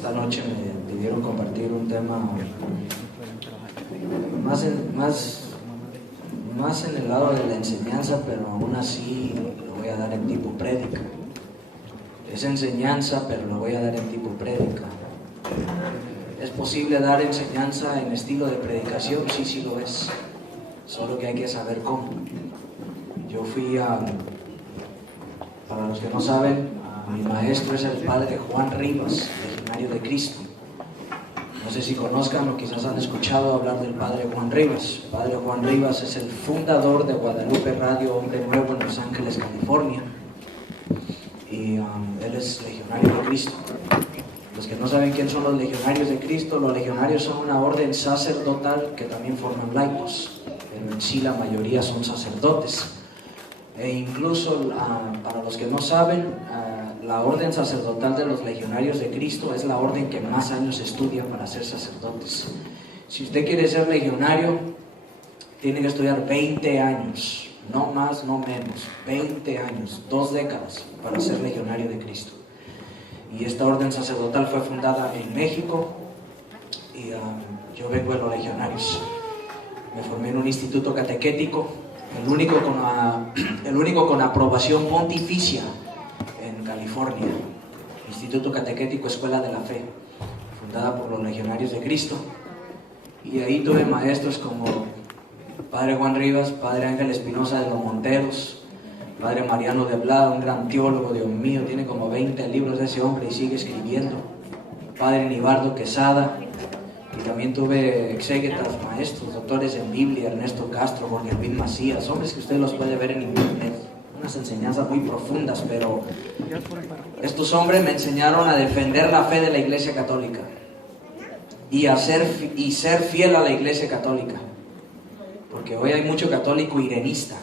esta noche me pidieron compartir un tema más en el lado de la enseñanza, pero aún así lo voy a dar en tipo prédica. Es enseñanza, pero lo voy a dar en tipo prédica. ¿Es posible dar enseñanza en estilo de predicación? Sí, sí lo es. Solo que hay que saber cómo. Yo para los que no saben, mi maestro es el padre Juan Rivas, legionario de Cristo. No sé si conozcan o quizás han escuchado hablar del padre Juan Rivas. El padre Juan Rivas es el fundador de Guadalupe Radio Hombre Nuevo en Los Ángeles, California. Y él es legionario de Cristo. Los que no saben quién son los legionarios de Cristo, los legionarios son una orden sacerdotal que también forman laicos, pero en sí la mayoría son sacerdotes. E incluso, para los que no saben, la orden sacerdotal de los legionarios de Cristo es la orden que más años estudia para ser sacerdotes. Si usted quiere ser legionario, tiene que estudiar 20 años, no más, no menos, 20 años, 2 décadas para ser legionario de Cristo. Y esta orden sacerdotal fue fundada en México y yo vengo de los legionarios. Me formé en un instituto catequético, el único con aprobación pontificia en California. Instituto Catequético Escuela de la Fe, fundada por los legionarios de Cristo. Y ahí tuve maestros como Padre Juan Rivas, Padre Ángel Espinosa de los Monteros, Padre Mariano de Blada, un gran teólogo, Dios mío, tiene como 20 libros de ese hombre y sigue escribiendo. Padre Nibardo Quesada, y también tuve exégetas, maestros, doctores en Biblia, Ernesto Castro, Jorge Luis Macías, hombres que usted los puede ver en internet, unas enseñanzas muy profundas, pero estos hombres me enseñaron a defender la fe de la Iglesia Católica y ser fiel a la Iglesia Católica, porque hoy hay mucho católico irenista.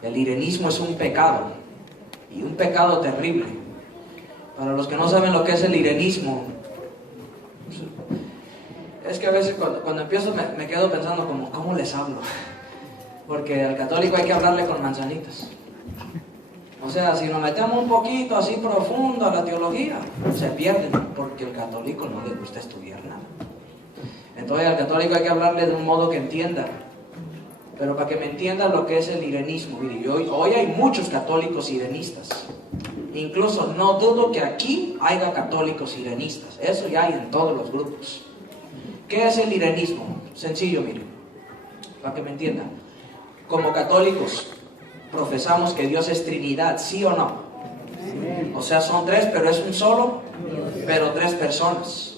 El irenismo es un pecado, y un pecado terrible. Para los que no saben lo que es el irenismo, es que a veces cuando empiezo me quedo pensando como, ¿cómo les hablo? Porque al católico hay que hablarle con manzanitas. O sea, si nos metemos un poquito así profundo a la teología, se pierden, porque el católico no le gusta estudiar nada. Entonces al católico hay que hablarle de un modo que entienda. Pero para que me entiendan lo que es el irenismo, mire, hoy hay muchos católicos irenistas. Incluso no dudo que aquí haya católicos irenistas. Eso ya hay en todos los grupos. ¿Qué es el irenismo? Sencillo, mire, para que me entiendan. Como católicos, profesamos que Dios es Trinidad, ¿sí o no? O sea, son 3, pero es un solo, pero 3 personas.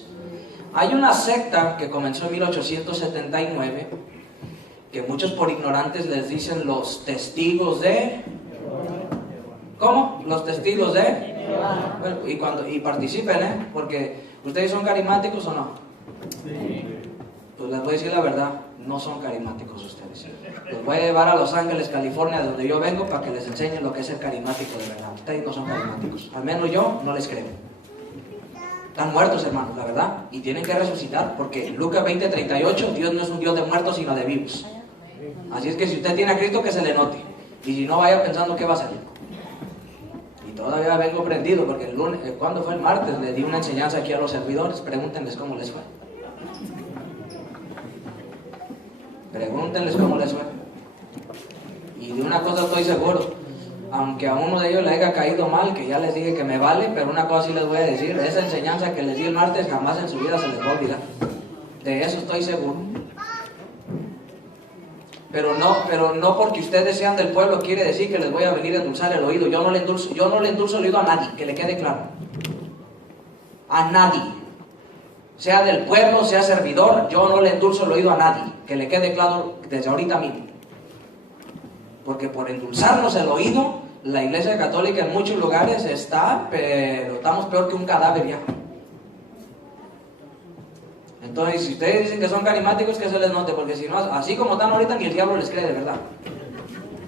Hay una secta que comenzó en 1879, que muchos por ignorantes les dicen los testigos de... ¿Cómo? Los testigos de... Bueno, y participen, porque ustedes son carismáticos o no. Pues les voy a decir la verdad, no son carismáticos ustedes. Los voy a llevar a Los Ángeles, California, de donde yo vengo, para que les enseñe lo que es ser carismático de verdad. Ustedes no son carismáticos, al menos yo no les creo. Están muertos, hermanos, la verdad, y tienen que resucitar, porque en Lucas 20:38 Dios no es un Dios de muertos sino de vivos. Así es que si usted tiene a Cristo, que se le note, y si no, vaya pensando qué va a hacer. Y todavía vengo prendido, porque el lunes, ¿cuándo fue? El martes, le di una enseñanza aquí a los servidores. Pregúntenles cómo les fue. Pregúntenles cómo les fue. Y de una cosa estoy seguro, aunque a uno de ellos le haya caído mal, que ya les dije que me vale, pero una cosa sí les voy a decir, esa enseñanza que les di el martes jamás en su vida se les va a olvidar. De eso estoy seguro. Pero no porque ustedes sean del pueblo quiere decir que les voy a venir a endulzar el oído. Yo no le endulzo el oído a nadie, que le quede claro. A nadie. Sea del pueblo, sea servidor, yo no le endulzo el oído a nadie, que le quede claro desde ahorita mismo. Porque por endulzarnos el oído, la Iglesia Católica en muchos lugares pero estamos peor que un cadáver ya. Entonces, si ustedes dicen que son carismáticos, que se les note, porque si no, así como están ahorita, ni el diablo les cree de verdad.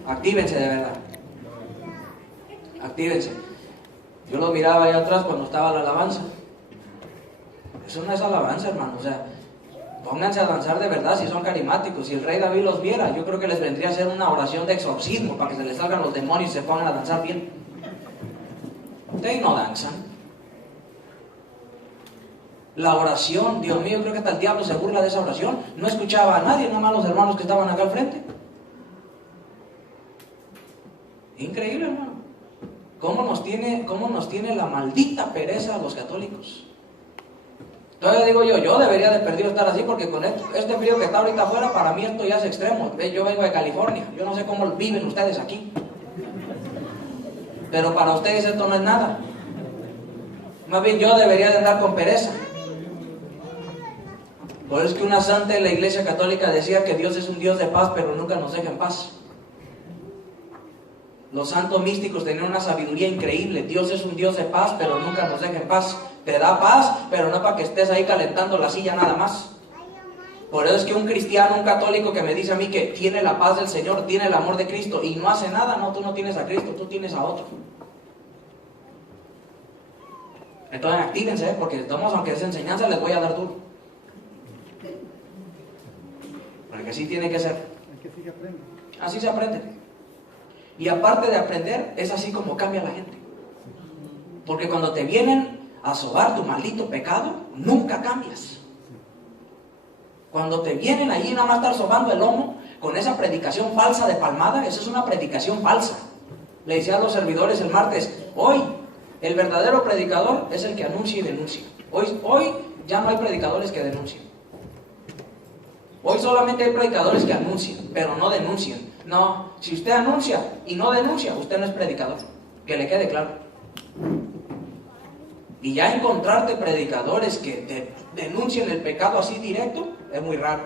Actívense de verdad. Actívense. Yo los miraba allá atrás cuando estaba la alabanza. Eso no es alabanza, hermano. O sea, pónganse a danzar de verdad si son carismáticos. Si el rey David los viera, yo creo que les vendría a hacer una oración de exorcismo para que se les salgan los demonios y se pongan a danzar bien. Ustedes no danzan. La oración, Dios mío, creo que hasta el diablo se burla de esa oración. No escuchaba a nadie, nada más los hermanos que estaban acá al frente. Increíble, hermano. ¿Cómo nos tiene la maldita pereza a los católicos? Entonces digo yo debería de perdido estar así, porque con este frío que está ahorita afuera, para mí esto ya es extremo. Yo vengo de California, yo no sé cómo viven ustedes aquí, pero para ustedes esto no es nada. Más bien yo debería de andar con pereza. Por eso es que una santa de la Iglesia Católica decía que Dios es un Dios de paz, pero nunca nos deja en paz. Los santos místicos tenían una sabiduría increíble. Dios es un Dios de paz, pero nunca nos deja en paz. Te da paz, pero no para que estés ahí calentando la silla nada más. Por eso es que un cristiano, un católico que me dice a mí que tiene la paz del Señor, tiene el amor de Cristo y no hace nada, no, tú no tienes a Cristo, tú tienes a otro. Entonces actívense, porque todos, aunque es enseñanza, les voy a dar duro. Porque así tiene que ser. Así se aprende. Y aparte de aprender, es así como cambia la gente. Porque cuando te vienen a sobar tu maldito pecado, nunca cambias. Cuando te vienen allí nada más estar sobando el lomo, con esa predicación falsa de palmada, esa es una predicación falsa. Le decía a los servidores el martes, hoy el verdadero predicador es el que anuncia y denuncia. Hoy ya no hay predicadores que denuncien. Hoy solamente hay predicadores que anuncian, pero no denuncian. No, si usted anuncia y no denuncia, usted no es predicador. Que le quede claro. Y ya encontrarte predicadores que te denuncien el pecado así directo, es muy raro.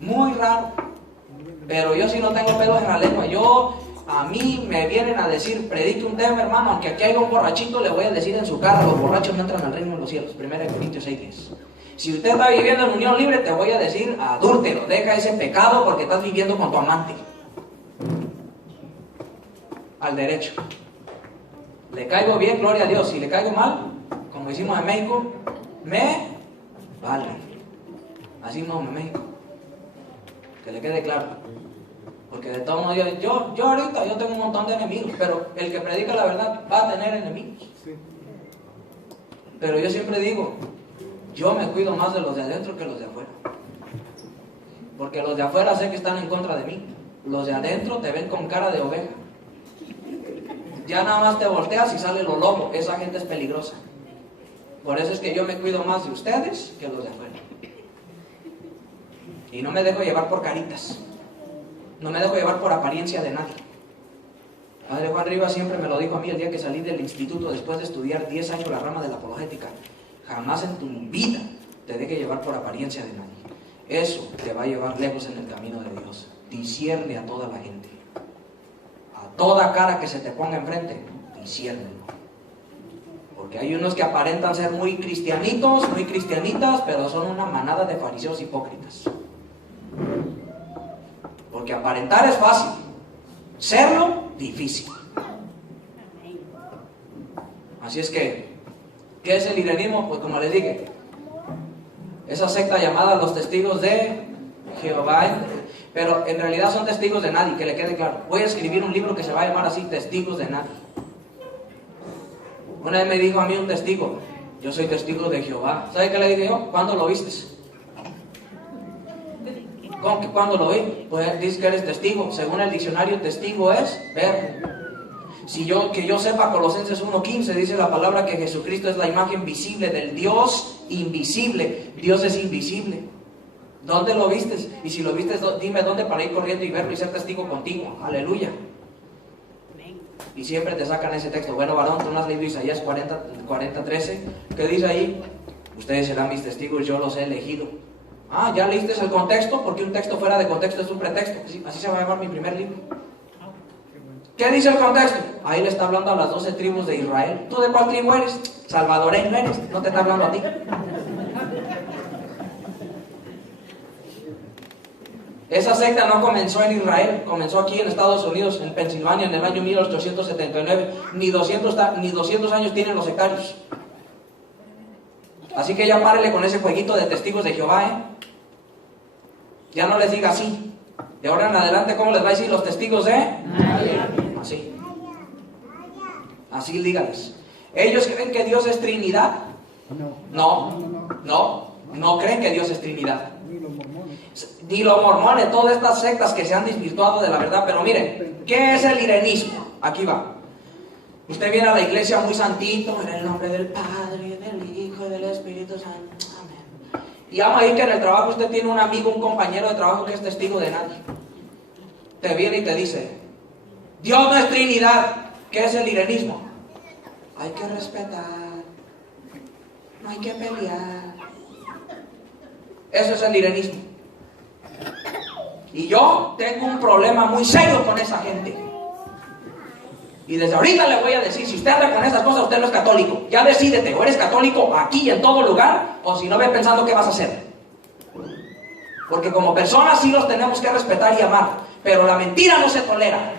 Muy raro. Pero yo sí no tengo pelos en la lengua. A mí me vienen a decir, predique un tema, hermano, aunque aquí haya un borrachito, le voy a decir en su cara, los borrachos no entran al reino de los cielos. 1 Corintios 6:10. Si usted está viviendo en unión libre, te voy a decir, adúltero, deja ese pecado porque estás viviendo con tu amante. Al derecho. Le caigo bien, gloria a Dios. Si le caigo mal, como decimos en México, me vale. Así no en México. Que le quede claro. Porque de todos modos, yo ahorita tengo un montón de enemigos, pero el que predica la verdad va a tener enemigos. Pero yo siempre digo, yo me cuido más de los de adentro que los de afuera. Porque los de afuera sé que están en contra de mí. Los de adentro te ven con cara de oveja. Ya nada más te volteas y sale lo lobo. Esa gente es peligrosa. Por eso es que yo me cuido más de ustedes que los de afuera. Y no me dejo llevar por caritas. No me dejo llevar por apariencia de nadie. Padre Juan Rivas siempre me lo dijo a mí el día que salí del instituto después de estudiar 10 años la rama de la apologética. Jamás en tu vida te dejes llevar por apariencia de nadie. Eso te va a llevar lejos en el camino de Dios. Discierne a toda la gente. A toda cara que se te ponga enfrente, disciérnelo. Porque hay unos que aparentan ser muy cristianitos, muy cristianitas, pero son una manada de fariseos hipócritas. Porque aparentar es fácil, serlo, difícil. Así es que, ¿qué es el irenismo? Pues como les dije, esa secta llamada los testigos de Jehová, pero en realidad son testigos de nadie, que le quede claro. Voy a escribir un libro que se va a llamar así, Testigos de Nadie. Una vez me dijo a mí un testigo, yo soy testigo de Jehová. ¿Sabe qué le dije yo? ¿Cuándo lo viste? ¿Cómo que cuándo lo vi? Pues dice que eres testigo. Según el diccionario, testigo es ver. Que yo sepa, Colosenses 1:15 dice la palabra que Jesucristo es la imagen visible del Dios invisible. Dios es invisible. ¿Dónde lo vistes? Y si lo vistes, dime dónde para ir corriendo y verlo y ser testigo contigo. Aleluya. Y siempre te sacan ese texto. Bueno, varón, tú no has leído Isaías 40:13. ¿Qué dice ahí? Ustedes serán mis testigos, yo los he elegido. ¿Ya leíste el contexto? Porque un texto fuera de contexto es un pretexto. Así se va a llamar mi primer libro. ¿Qué dice el contexto? Ahí le está hablando a las 12 tribus de Israel. ¿Tú de cuál tribu eres? Salvadoreño eres. No te está hablando a ti. Esa secta no comenzó en Israel, comenzó aquí en Estados Unidos, en Pensilvania, en el año 1879. Ni 200 años tienen los sectarios. Así que ya párele con ese jueguito de testigos de Jehová, Ya no les diga así. De ahora en adelante, ¿cómo les va a decir los testigos de? Así dígales. Ellos creen que Dios es Trinidad. No creen que Dios es Trinidad. Ni los mormones, todas estas sectas que se han desvirtuado de la verdad. Pero miren, ¿qué es el irenismo? Aquí va. Usted viene a la iglesia muy santito, en el nombre del Padre, del Hijo y del Espíritu Santo. Amén. Y vamos a ir que en el trabajo usted tiene un amigo, un compañero de trabajo que es testigo de nadie. Te viene y te dice, Dios no es Trinidad. ¿Qué es el irenismo? Hay que respetar, no hay que pelear. Eso es el irenismo. Y yo tengo un problema muy serio con esa gente. Y desde ahorita le voy a decir, si usted anda con esas cosas, usted no es católico. Ya decídete, o eres católico aquí y en todo lugar, o si no, ve pensando qué vas a hacer. Porque como personas sí los tenemos que respetar y amar, pero la mentira no se tolera.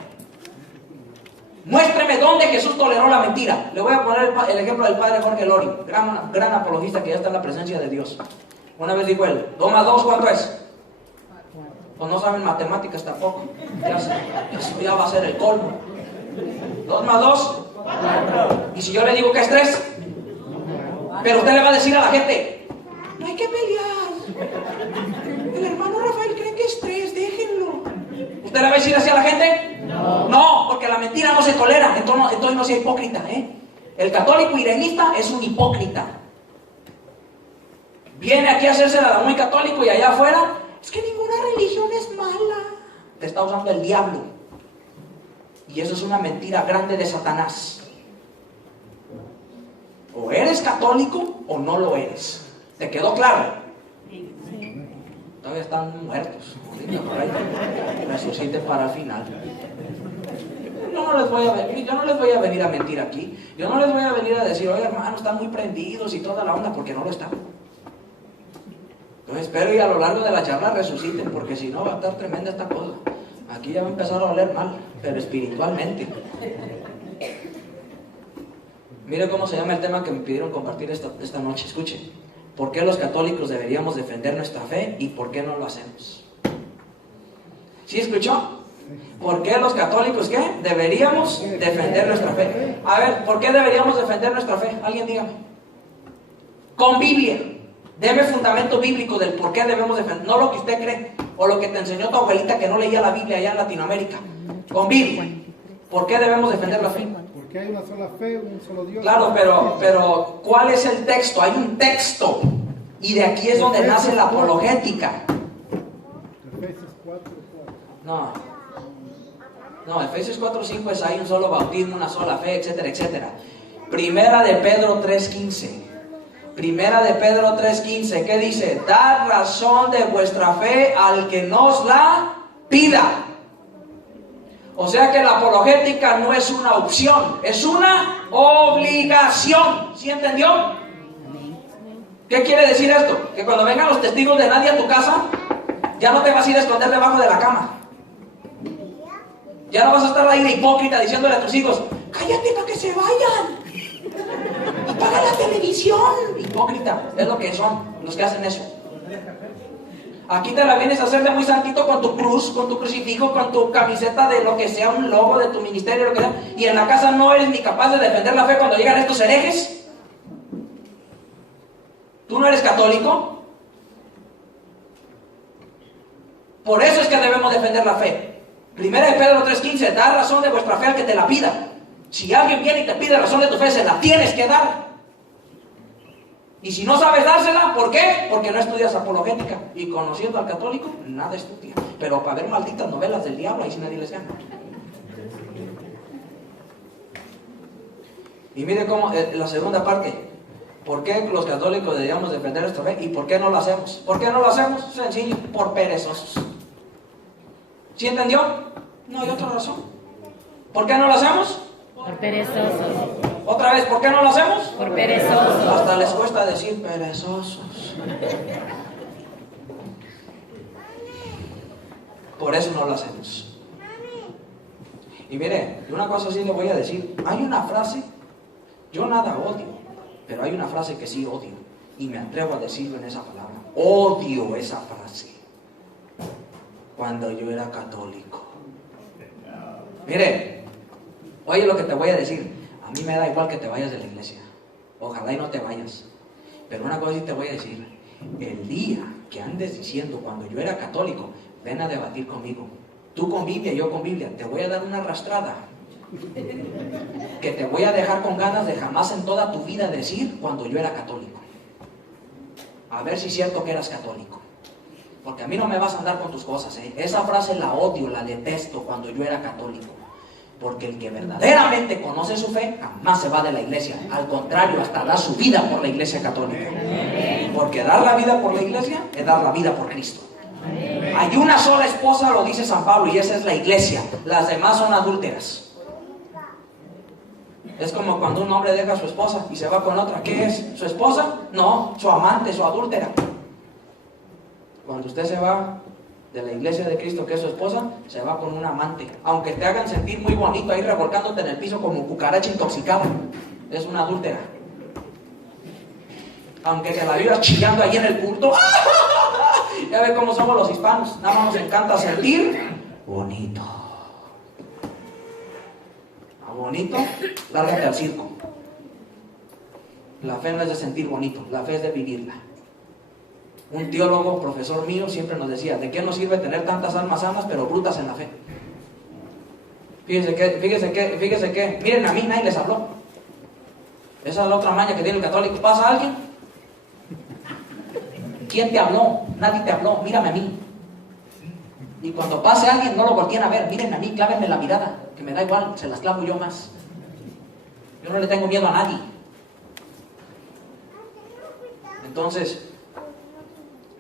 Muéstreme dónde Jesús toleró la mentira. Le voy a poner el ejemplo del padre Jorge Lori, gran apologista que ya está en la presencia de Dios. Una vez dijo él, 2 más 2, ¿cuánto es? Pues no saben matemáticas tampoco. Eso ya va a ser el colmo. 2 más 2. Y si yo le digo que es 3, pero usted le va a decir a la gente, no hay que pelear. El hermano Rafael cree que es 3, déjenlo. ¿Usted le va a decir así a la gente? No, porque la mentira no se tolera. Entonces no sea hipócrita, ¿eh? El católico irenista es un hipócrita. Viene aquí a hacerse la muy católico y allá afuera, es que ninguna religión es mala. Te está usando el diablo. Y eso es una mentira grande de Satanás. O eres católico o no lo eres. ¿Te quedó claro? Todavía están muertos. Resuciten para el final. Yo no les voy a venir a mentir aquí. Yo no les voy a venir a decir, oye hermano, están muy prendidos y toda la onda, porque no lo están. Entonces espero y a lo largo de la charla resuciten, porque si no va a estar tremenda esta cosa. Aquí ya va a empezar a oler mal, pero espiritualmente. Mire cómo se llama el tema que me pidieron compartir esta noche. Escuche, ¿por qué los católicos deberíamos defender nuestra fe y por qué no lo hacemos? ¿Sí escuchó? ¿Por qué los católicos qué? Deberíamos defender nuestra fe. A ver, ¿por qué deberíamos defender nuestra fe? Alguien dígame. Con Biblia. Deme fundamento bíblico del por qué debemos defender. No lo que usted cree o lo que te enseñó tu abuelita que no leía la Biblia allá en Latinoamérica. Con Biblia. ¿Por qué debemos defender la fe? Porque hay una sola fe, un solo Dios. Claro, pero ¿cuál es el texto? Hay un texto. Y de aquí es donde nace la apologética. Efesios 4:4. No, Efesios 4:5 es hay un solo bautismo, una sola fe, etcétera, etcétera. Primera de Pedro 3:15. Primera de Pedro 3:15, ¿qué dice? Dad razón de vuestra fe al que nos la pida. O sea que la apologética no es una opción, es una obligación. ¿Sí entendió? ¿Qué quiere decir esto? Que cuando vengan los testigos de nadie a tu casa, ya no te vas a ir a esconder debajo de la cama. Ya no vas a estar ahí de hipócrita diciéndole a tus hijos, cállate para que se vayan. Apaga la televisión. Hipócrita, es lo que son los que hacen eso. Aquí te la vienes a hacer de muy santito con tu cruz, con tu crucifijo, con tu camiseta de lo que sea, un logo de tu ministerio, lo que sea, y en la casa no eres ni capaz de defender la fe cuando llegan estos herejes. ¿Tú no eres católico? Por eso es que debemos defender la fe. Primera de Pedro 3:15, da razón de vuestra fe al que te la pida. Si alguien viene y te pide razón de tu fe, se la tienes que dar. Y si no sabes dársela, ¿por qué? Porque no estudias apologética. Y conociendo al católico, nada estudia. Pero para ver malditas novelas del diablo, ahí sí nadie les gana. Y mire cómo, la segunda parte. ¿Por qué los católicos deberíamos defender nuestra fe? ¿Y por qué no lo hacemos? ¿Por qué no lo hacemos? Sencillo, por perezosos. ¿Sí entendió? No hay otra razón. ¿Por qué no lo hacemos? Por perezosos. Otra vez, ¿por qué no lo hacemos? Por perezosos. Hasta les cuesta decir perezosos. Por eso no lo hacemos. Y mire, una cosa sí le voy a decir. Hay una frase, yo nada odio, pero hay una frase que sí odio. Y me atrevo a decirlo en esa palabra. Odio esa frase. Cuando yo era católico. Mire, oye lo que te voy a decir. A mí me da igual que te vayas de la iglesia. Ojalá y no te vayas. Pero una cosa sí te voy a decir, el día que andes diciendo cuando yo era católico, ven a debatir conmigo, tú con Biblia, yo con Biblia, te voy a dar una arrastrada que te voy a dejar con ganas de jamás en toda tu vida decir cuando yo era católico. A ver si es cierto que eras católico. Porque a mí no me vas a andar con tus cosas, ¿eh? Esa frase la odio, la detesto cuando yo era católico. Porque el que verdaderamente conoce su fe jamás se va de la iglesia. Al contrario, hasta da su vida por la iglesia católica. Porque dar la vida por la iglesia es dar la vida por Cristo. Hay una sola esposa, lo dice San Pablo, y esa es la iglesia. Las demás son adúlteras. Es como cuando un hombre deja a su esposa y se va con otra. ¿Qué es? ¿Su esposa? No, su amante, su adúltera. Cuando usted se va de la iglesia de Cristo, que es su esposa, se va con un amante. Aunque te hagan sentir muy bonito ahí revolcándote en el piso como cucaracha intoxicada, es una adúltera. Aunque te la vivas chillando ahí en el culto. Ya ve cómo somos los hispanos. Nada más nos encanta sentir bonito. Bonito, lárgate al circo. La fe no es de sentir bonito, la fe es de vivirla. Un teólogo, profesor mío, siempre nos decía, ¿de qué nos sirve tener tantas almas sanas pero brutas en la fe? Fíjese que, miren, a mí nadie les habló. Esa es la otra maña que tiene el católico. ¿Pasa alguien? ¿Quién te habló? Nadie te habló, mírame a mí. Y cuando pase alguien, no lo volteen a ver, mírenme a mí, clávenme la mirada, que me da igual, se las clavo yo más. Yo no le tengo miedo a nadie. Entonces,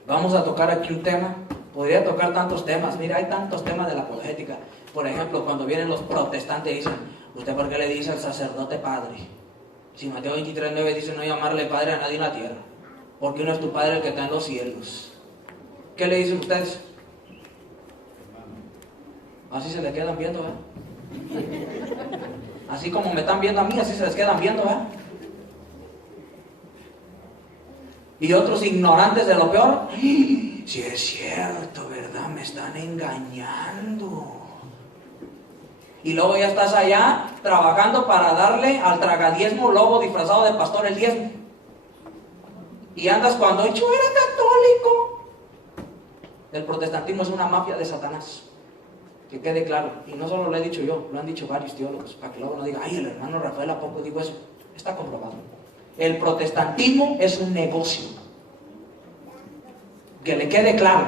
vamos a tocar aquí un tema. Podría tocar tantos temas. Mira, hay tantos temas de la apologética. Por ejemplo, cuando vienen los protestantes y dicen, ¿usted por qué le dice al sacerdote padre? Si Mateo 23:9 dice no llamarle padre a nadie en la tierra, porque uno es tu padre el que está en los cielos. ¿Qué le dicen ustedes? Así se le quedan viendo, Así como me están viendo a mí, así se les quedan viendo, Y otros ignorantes de lo peor, si es cierto, ¿verdad? Me están engañando. Y luego ya estás allá trabajando para darle al tragadiezmo lobo disfrazado de pastor el diezmo. Y andas cuando yo era católico. El protestantismo es una mafia de Satanás. Que quede claro, y no solo lo he dicho yo, lo han dicho varios teólogos, para que luego no diga, ay, el hermano Rafael, ¿a poco digo eso? Está comprobado. El protestantismo es un negocio. Que le quede claro.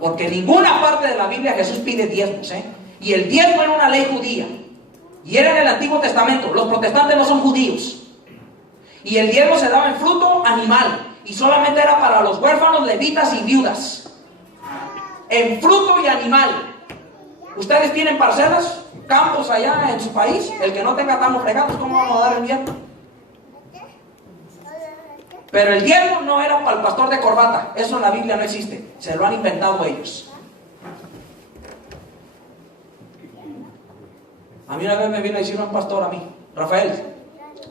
Porque en ninguna parte de la Biblia Jesús pide diezmos, Y el diezmo era una ley judía. Y era en el Antiguo Testamento. Los protestantes no son judíos. Y el diezmo se daba en fruto animal. Y solamente era para los huérfanos, levitas y viudas. En fruto y animal. ¿Ustedes tienen parcelas, campos allá en su país? El que no tenga estamos fregados, ¿cómo vamos a dar el diezmo? Pero el diezmo no era para el pastor de corbata. Eso en la Biblia no existe. Se lo han inventado ellos. A mí una vez me vino a decir un pastor a mí, Rafael,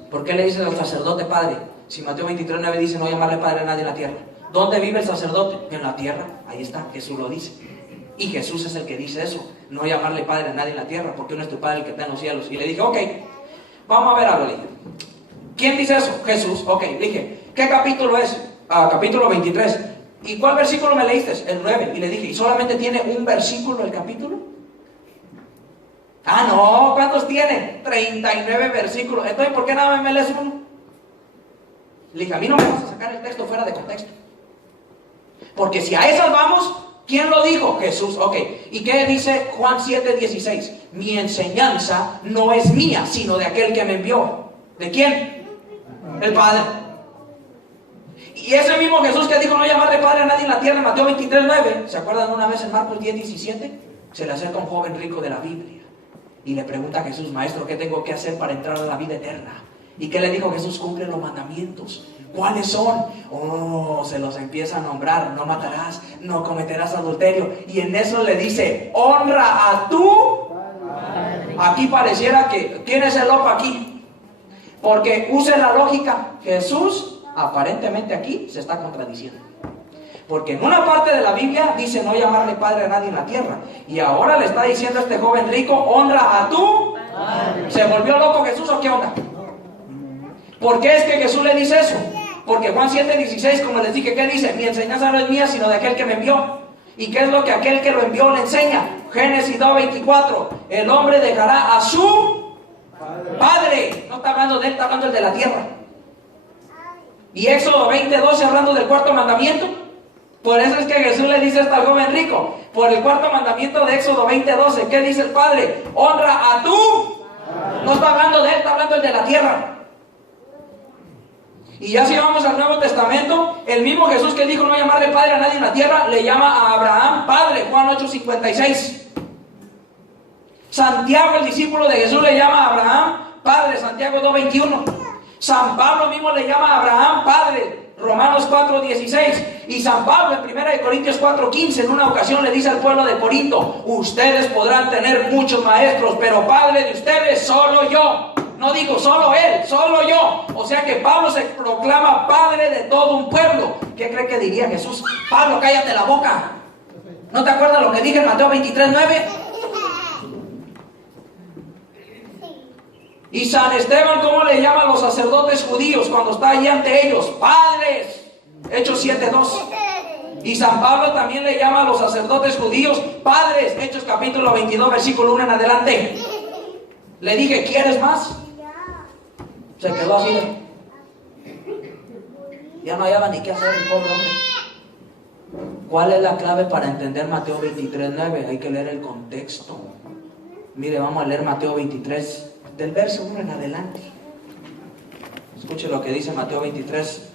¿por qué le dices al sacerdote padre? Si Mateo 23:9 dice no llamarle padre a nadie en la tierra. ¿Dónde vive el sacerdote? En la tierra. Ahí está, Jesús lo dice. Y Jesús es el que dice eso. No llamarle padre a nadie en la tierra, porque uno es tu padre el que está en los cielos. Y le dije, ok, vamos a ver algo. Le dije, ¿quién dice eso? Jesús. Ok, le dije, ¿qué capítulo es? Capítulo 23. ¿Y cuál versículo me leíste? El 9. Y le dije, ¿y solamente tiene un versículo el capítulo? Ah, no, ¿cuántos tiene? 39 versículos. Entonces, ¿por qué nada más me lees uno? Le dije, a mí no me vas a sacar el texto fuera de contexto. Porque si a esas vamos, ¿quién lo dijo? Jesús. Ok. ¿Y qué dice Juan 7:16? Mi enseñanza no es mía, sino de aquel que me envió. ¿De quién? El Padre. Y ese mismo Jesús que dijo no llamarle padre a nadie en la tierra, en Mateo 23:9, ¿se acuerdan una vez en Marcos 10:17? Se le acerca un joven rico de la Biblia y le pregunta a Jesús, maestro, ¿qué tengo que hacer para entrar a la vida eterna? ¿Y qué le dijo Jesús? Cumple los mandamientos. ¿Cuáles son? Oh, se los empieza a nombrar. No matarás, no cometerás adulterio. Y en eso le dice, honra a tu Padre. Aquí pareciera que, ¿quién es el loco aquí? Porque use la lógica. Jesús, aparentemente aquí, se está contradiciendo. Porque en una parte de la Biblia dice no llamarle padre a nadie en la tierra. Y ahora le está diciendo a este joven rico, honra a tu Padre. ¿Se volvió loco Jesús o qué onda? ¿Por qué es que Jesús le dice eso? Porque Juan 7:16, como les dije, ¿qué dice? Mi enseñanza no es mía, sino de aquel que me envió. ¿Y qué es lo que aquel que lo envió le enseña? Génesis 2:24. El hombre dejará a su padre. No está hablando de él, está hablando del de la tierra. Y Éxodo 20:12, hablando del cuarto mandamiento. Por eso es que Jesús le dice hasta al joven rico, por el cuarto mandamiento de Éxodo 20:12, ¿qué dice el Padre? Honra a tu. No está hablando de él, está hablando del de la tierra. Y ya si vamos al Nuevo Testamento, el mismo Jesús que dijo no llamarle padre a nadie en la tierra, le llama a Abraham padre, Juan 8:56. Santiago, el discípulo de Jesús, le llama a Abraham padre, Santiago 2:21. San Pablo mismo le llama a Abraham padre, Romanos 4:16. Y San Pablo en 1 Corintios 4:15 en una ocasión le dice al pueblo de Corinto: ustedes podrán tener muchos maestros, pero padre de ustedes solo yo. No digo solo él, solo yo. O sea que Pablo se proclama padre de todo un pueblo. ¿Qué cree que diría Jesús? Pablo, cállate la boca. ¿No te acuerdas lo que dije en Mateo 23:9? Y San Esteban, ¿cómo le llaman los sacerdotes judíos cuando está allí ante ellos? Padres. Hechos 7:2. Y San Pablo también le llama a los sacerdotes judíos padres. Hechos capítulo 22, versículo 1 en adelante. Le dije, ¿quieres más? Se quedó así. Ya no hallaba ni qué hacer el pobre hombre. ¿Cuál es la clave para entender Mateo 23:9? Hay que leer el contexto. Mire, vamos a leer Mateo 23, del verso 1 en adelante. Escuche lo que dice Mateo 23,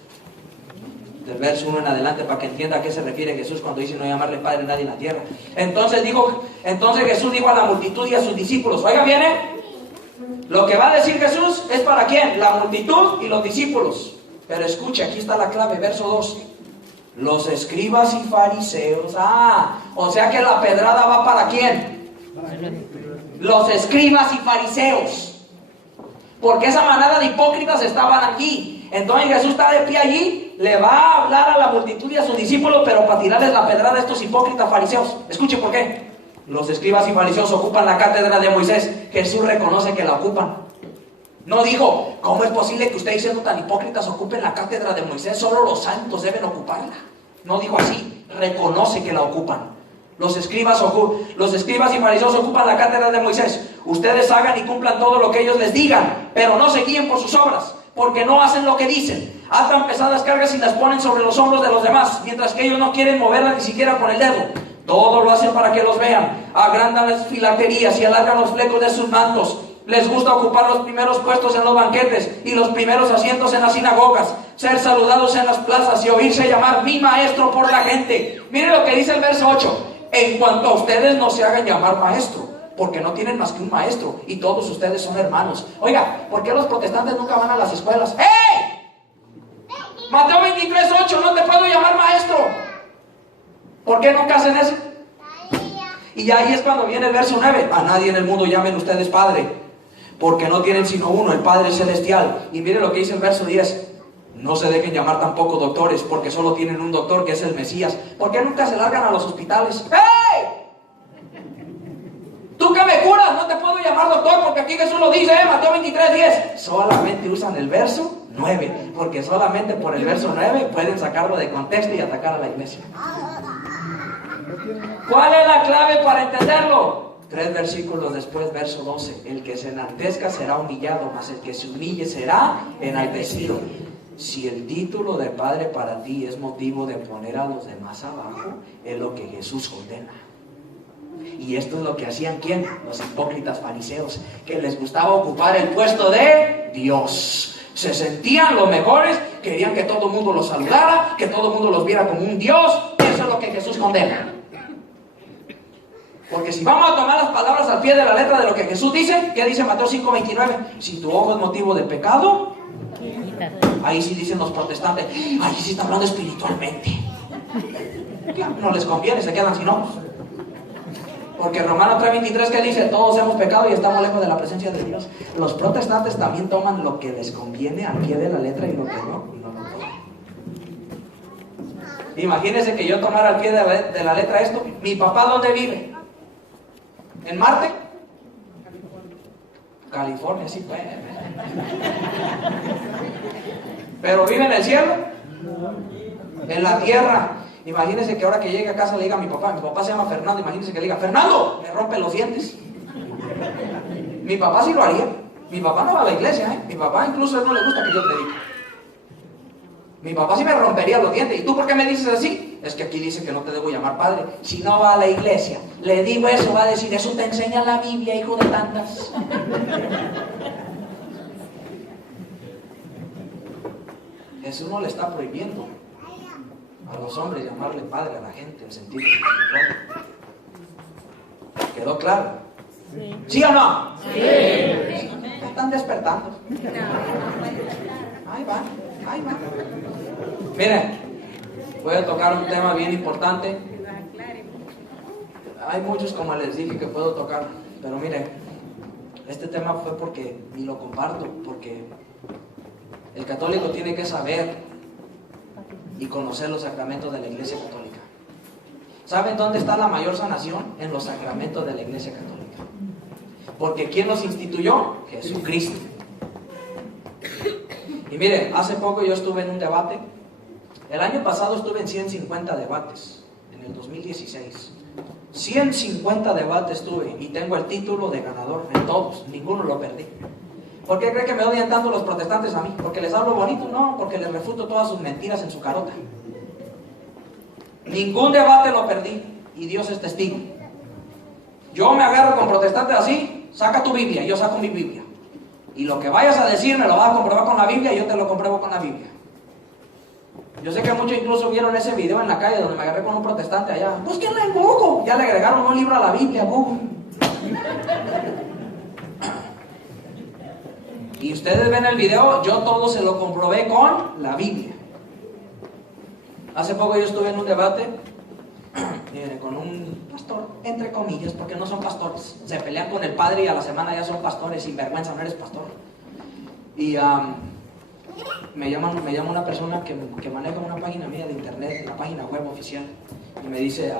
del verso 1 en adelante, para que entienda a qué se refiere Jesús cuando dice no llamarle padre a nadie en la tierra. Entonces Jesús dijo a la multitud y a sus discípulos, oiga, viene. Lo que va a decir Jesús es para quién, la multitud y los discípulos. Pero escuche, aquí está la clave, verso 2. Los escribas y fariseos. O sea que la pedrada va para quién. Los escribas y fariseos. Porque esa manada de hipócritas estaban aquí. Entonces Jesús está de pie allí, le va a hablar a la multitud y a sus discípulos, pero para tirarles la pedrada a estos hipócritas fariseos. Escuche por qué. Los escribas y fariseos ocupan la cátedra de Moisés. Jesús reconoce que la ocupan. No dijo, ¿cómo es posible que ustedes siendo tan hipócritas ocupen la cátedra de Moisés? Solo los santos deben ocuparla. No dijo así, reconoce que la ocupan. Los escribas y fariseos ocupan la cátedra de Moisés. Ustedes hagan y cumplan todo lo que ellos les digan, pero no se guíen por sus obras, porque no hacen lo que dicen. Atan pesadas cargas y las ponen sobre los hombros de los demás, mientras que ellos no quieren moverlas ni siquiera con el dedo. Todo lo hacen para que los vean. Agrandan las filaterías y alargan los flecos de sus mantos. Les gusta ocupar los primeros puestos en los banquetes y los primeros asientos en las sinagogas, ser saludados en las plazas y oírse llamar mi maestro por la gente. Mire lo que dice el verso 8. En cuanto a ustedes, no se hagan llamar maestro, porque no tienen más que un maestro y todos ustedes son hermanos. Oiga, ¿por qué los protestantes nunca van a las escuelas? ¡Hey! Mateo 23:8, no te puedo llamar maestro. ¿Por qué nunca hacen eso? Y ahí es cuando viene el verso 9. A nadie en el mundo llamen ustedes padre, porque no tienen sino uno, el Padre Celestial. Y mire lo que dice el verso 10. No se dejen llamar tampoco doctores, porque solo tienen un doctor que es el Mesías. ¿Por qué nunca se largan a los hospitales? ¡Hey! Tú que me curas, no te puedo llamar doctor, porque aquí Jesús lo dice, Mateo 23:10. Solamente usan el verso 9, porque solamente por el verso 9 pueden sacarlo de contexto y atacar a la iglesia. ¿Cuál es la clave para entenderlo? 3 versículos después, verso 12. El que se enaltezca será humillado, mas el que se humille será enaltecido. Si el título de padre para ti es motivo de poner a los demás abajo, es lo que Jesús condena. Y esto es lo que hacían ¿quién? Los hipócritas fariseos, que les gustaba ocupar el puesto de Dios. Se sentían los mejores, querían que todo el mundo los saludara, que todo el mundo los viera como un Dios. Eso es lo que Jesús condena. Porque si vamos a tomar las palabras al pie de la letra de lo que Jesús dice, ¿qué dice Mateo 5:29? Si tu ojo es motivo de pecado, ahí sí dicen los protestantes, ahí sí está hablando espiritualmente. No les conviene, se quedan sin ojos. Porque Romanos 3:23, ¿qué dice? Todos hemos pecado y estamos lejos de la presencia de Dios. Los protestantes también toman lo que les conviene al pie de la letra y lo que no, y no lo toman. Imagínense que yo tomara al pie de la letra esto. ¿Mi papá dónde vive? ¿En Marte? California, sí, pues. Pero vive en el cielo, en la tierra. Imagínense que ahora que llegue a casa le diga a mi papá se llama Fernando, imagínense que le diga, Fernando, me rompe los dientes. Mi papá sí lo haría. Mi papá no va a la iglesia, mi papá incluso a él no le gusta que yo predique. Mi papá sí me rompería los dientes. ¿Y tú por qué me dices así? Es que aquí dice que no te debo llamar padre. Si no va a la iglesia, le digo eso, va a decir, eso te enseña la Biblia, hijo de tantas. Jesús no le está prohibiendo a los hombres llamarle padre a la gente en sentido espiritual. ¿Quedó claro? Sí. ¿Sí o no? Sí. Están despertando. Ahí va. Miren, voy a tocar un tema bien importante. Hay muchos, como les dije, que puedo tocar, pero miren, este tema fue porque, y lo comparto, porque el católico tiene que saber y conocer los sacramentos de la Iglesia Católica. ¿Saben dónde está la mayor sanación? En los sacramentos de la Iglesia Católica. Porque ¿quién los instituyó? Jesucristo. Y miren, hace poco yo estuve en un debate. El año pasado estuve en 150 debates, en el 2016. 150 debates tuve y tengo el título de ganador en todos, ninguno lo perdí. ¿Por qué cree que me odian tanto los protestantes a mí? ¿Porque les hablo bonito? No, porque les refuto todas sus mentiras en su carota. Ningún debate lo perdí y Dios es testigo. Yo me agarro con protestantes así, saca tu Biblia, yo saco mi Biblia. Y lo que vayas a decir me lo vas a comprobar con la Biblia y yo te lo compruebo con la Biblia. Yo sé que muchos incluso vieron ese video en la calle donde me agarré con un protestante allá. Búsquenlo en Google. Ya le agregaron un libro a la Biblia, Google. Y ustedes ven el video, yo todo se lo comprobé con la Biblia. Hace poco yo estuve en un debate con un pastor, entre comillas, porque no son pastores. Se pelean con el padre y a la semana ya son pastores. Sin vergüenza, no eres pastor. Y me llama una persona que maneja una página mía de internet, una página web oficial, y me dice,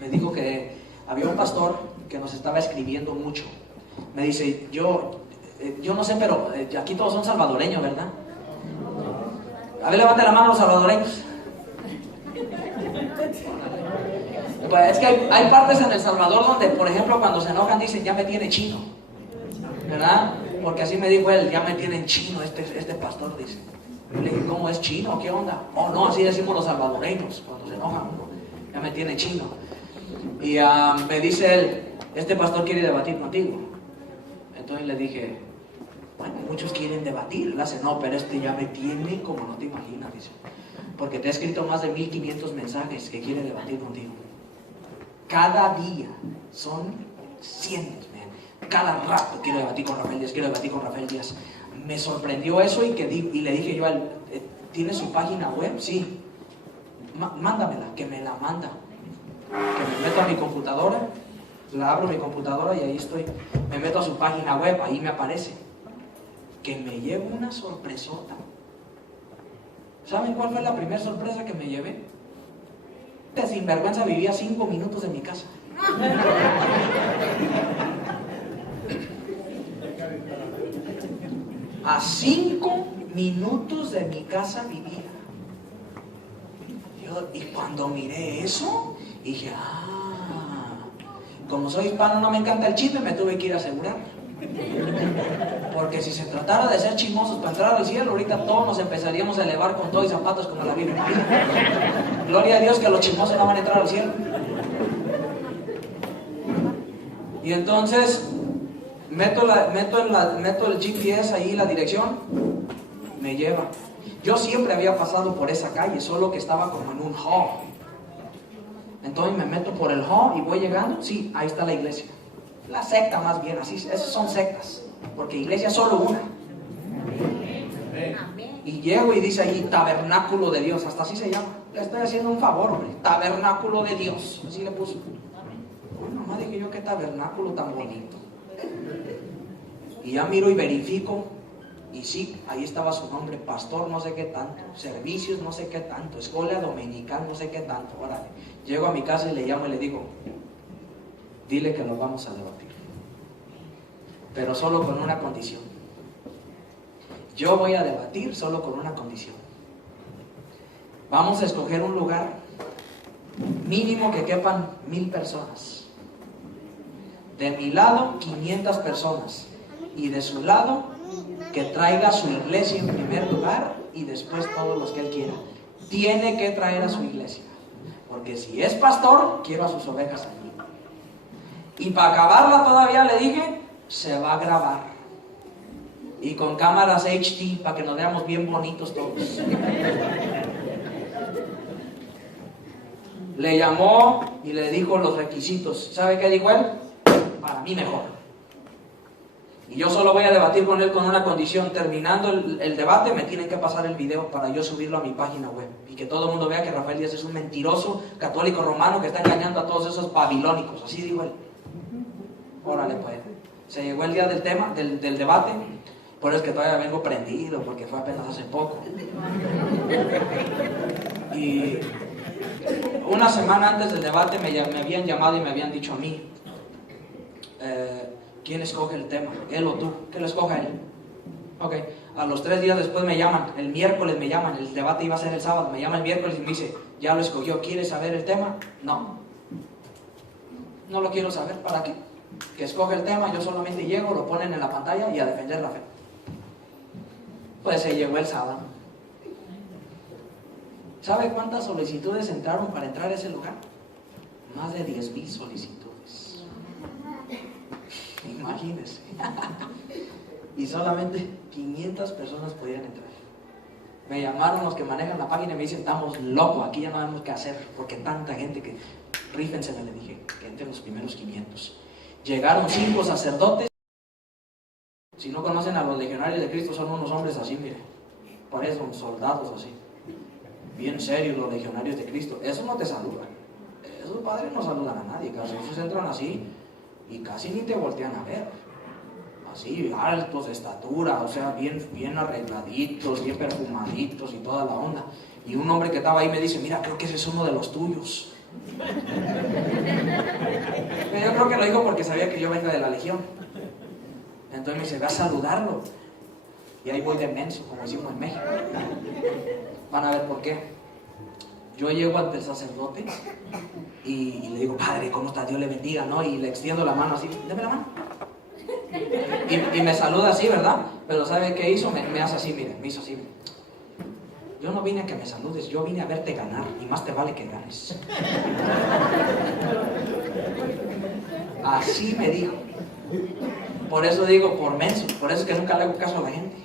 me dijo que había un pastor que nos estaba escribiendo mucho. Me dice, yo no sé, pero aquí todos son salvadoreños, ¿verdad? A ver, levante la mano los salvadoreños. Pues es que hay partes en El Salvador donde, por ejemplo, cuando se enojan dicen, ya me tiene chino, ¿verdad? Porque así me dijo él, ya me tienen chino este pastor, dice. Yo le dije, ¿cómo es chino? ¿Qué onda? Oh, no, así decimos los salvadoreños cuando se enojan, ¿no? Ya me tiene chino. Y me dice él, este pastor quiere debatir contigo. Entonces le dije, bueno, muchos quieren debatir. Él hace, no, pero este ya me tiene como no te imaginas, dice. Porque te ha escrito más de 1500 mensajes que quiere debatir contigo. Cada día son cientos, man. Cada rato quiero debatir con Rafael Díaz, quiero debatir con Rafael Díaz. Me sorprendió eso y le dije yo a él, ¿tiene su página web? Sí. Mándamela, que me la manda. Que me meto a mi computadora, la abro mi computadora y ahí estoy. Me meto a su página web, ahí me aparece. Que me llevo una sorpresota. ¿Saben cuál fue la primera sorpresa que me llevé? De sinvergüenza vivía 5 minutos de mi casa. A 5 minutos de mi casa vivía. Y cuando miré eso, dije, como soy hispano no me encanta el chisme, me tuve que ir a asegurar. Porque si se tratara de ser chismosos para entrar al cielo, ahorita todos nos empezaríamos a elevar con todo y zapatos como la Biblia. Gloria a Dios que los chismosos no van a entrar al cielo. Y entonces meto el GPS ahí, la dirección, me lleva. Yo siempre había pasado por esa calle, solo que estaba como en un hall. Entonces me meto por el hall y voy llegando. Sí, ahí está la iglesia. La secta más bien, así, esas son sectas. Porque iglesia es solo una. Y llego y dice ahí, Tabernáculo de Dios. Hasta así se llama. Le estoy haciendo un favor, hombre. Tabernáculo de Dios. Así le puso. Nomás dije yo, qué tabernáculo tan bonito. Y ya miro y verifico. Y sí, ahí estaba su nombre, pastor no sé qué tanto, servicios no sé qué tanto, escuela dominical no sé qué tanto. Órale, llego a mi casa y le llamo y le digo, dile que nos vamos a debatir, pero solo con una condición, yo voy a debatir solo con una condición. Vamos a escoger un lugar mínimo que quepan 1000 personas. De mi lado, 500 personas. Y de su lado, que traiga su iglesia en primer lugar y después todos los que él quiera. Tiene que traer a su iglesia. Porque si es pastor, quiero a sus ovejas allí. Y para acabarla todavía le dije, se va a grabar. Y con cámaras HD para que nos veamos bien bonitos todos. Le llamó y le dijo los requisitos. ¿Sabe qué dijo él? Para mí mejor. Y yo solo voy a debatir con él con una condición. Terminando el debate me tienen que pasar el video para yo subirlo a mi página web. Y que todo el mundo vea que Rafael Díaz es un mentiroso católico romano que está engañando a todos esos babilónicos. Así dijo él. Órale pues. Se llegó el día del tema, del debate. Por eso es que todavía vengo prendido, porque fue apenas hace poco. Y una semana antes del debate me habían llamado y me habían dicho a mí, ¿quién escoge el tema? ¿Él o tú? ¿Qué lo escoge él? Ok, a los 3 días después me llaman, el miércoles me llaman, el debate iba a ser el sábado, me llama el miércoles y me dice, ¿ya lo escogió? ¿Quieres saber el tema? No. No lo quiero saber, ¿para qué? Que escoge el tema, yo solamente llego, lo ponen en la pantalla y a defender la fe. Pues se llegó el sábado. ¿Sabe cuántas solicitudes entraron para entrar a ese lugar? Más de 10,000 solicitudes. Imagínense. Y solamente 500 personas podían entrar. Me llamaron los que manejan la página y me dicen, estamos locos, aquí ya no sabemos qué hacer, porque tanta gente que rífensela, le dije, que entren los primeros 500. Llegaron 5 sacerdotes. Si no conocen a los legionarios de Cristo, son unos hombres así, mire, parecen soldados así, bien serios los legionarios de Cristo. Esos no te saludan, esos padres no saludan a nadie, casi esos entran así y casi ni te voltean a ver, así altos de estatura, o sea, bien arregladitos, bien perfumaditos y toda la onda. Y un hombre que estaba ahí me dice, mira, creo que ese es uno de los tuyos. Yo creo que lo dijo porque sabía que yo vengo de la legión. Entonces me dice, ve a saludarlo. Y ahí voy de menso, como decimos en México. Van a ver por qué. Yo llego ante el sacerdote y le digo, padre, ¿cómo está? Dios le bendiga, ¿no? Y le extiendo la mano así, deme la mano. Y me saluda así, ¿verdad? Pero ¿sabe qué hizo? Me hace así, mire, me hizo así. Yo no vine a que me saludes, yo vine a verte ganar, y más te vale que ganes. Así me dijo. Por eso digo, por menso, por eso es que nunca le hago caso a la gente.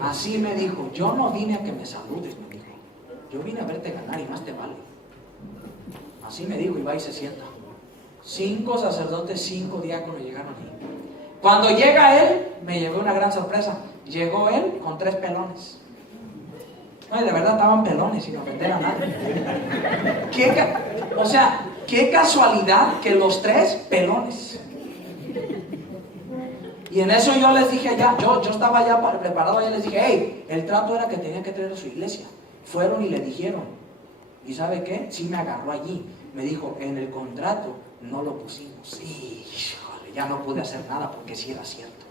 Así me dijo, yo no vine a que me saludes, me dijo. Yo vine a verte ganar y más te vale. Así me dijo y va y se sienta. 5 sacerdotes, 5 diáconos llegaron ahí. Cuando llega él, me llevó una gran sorpresa. Llegó él con 3 pelones. No, y de verdad estaban pelones, sin ofender a nadie. O sea, qué casualidad que los 3 pelones. Y en eso yo les dije ya, yo estaba ya preparado, ya les dije, hey, el trato era que tenía que traer a su iglesia. Fueron y le dijeron. ¿Y sabe qué? Sí me agarró allí. Me dijo, en el contrato no lo pusimos. Sí, híjole, ya no pude hacer nada porque sí era cierto.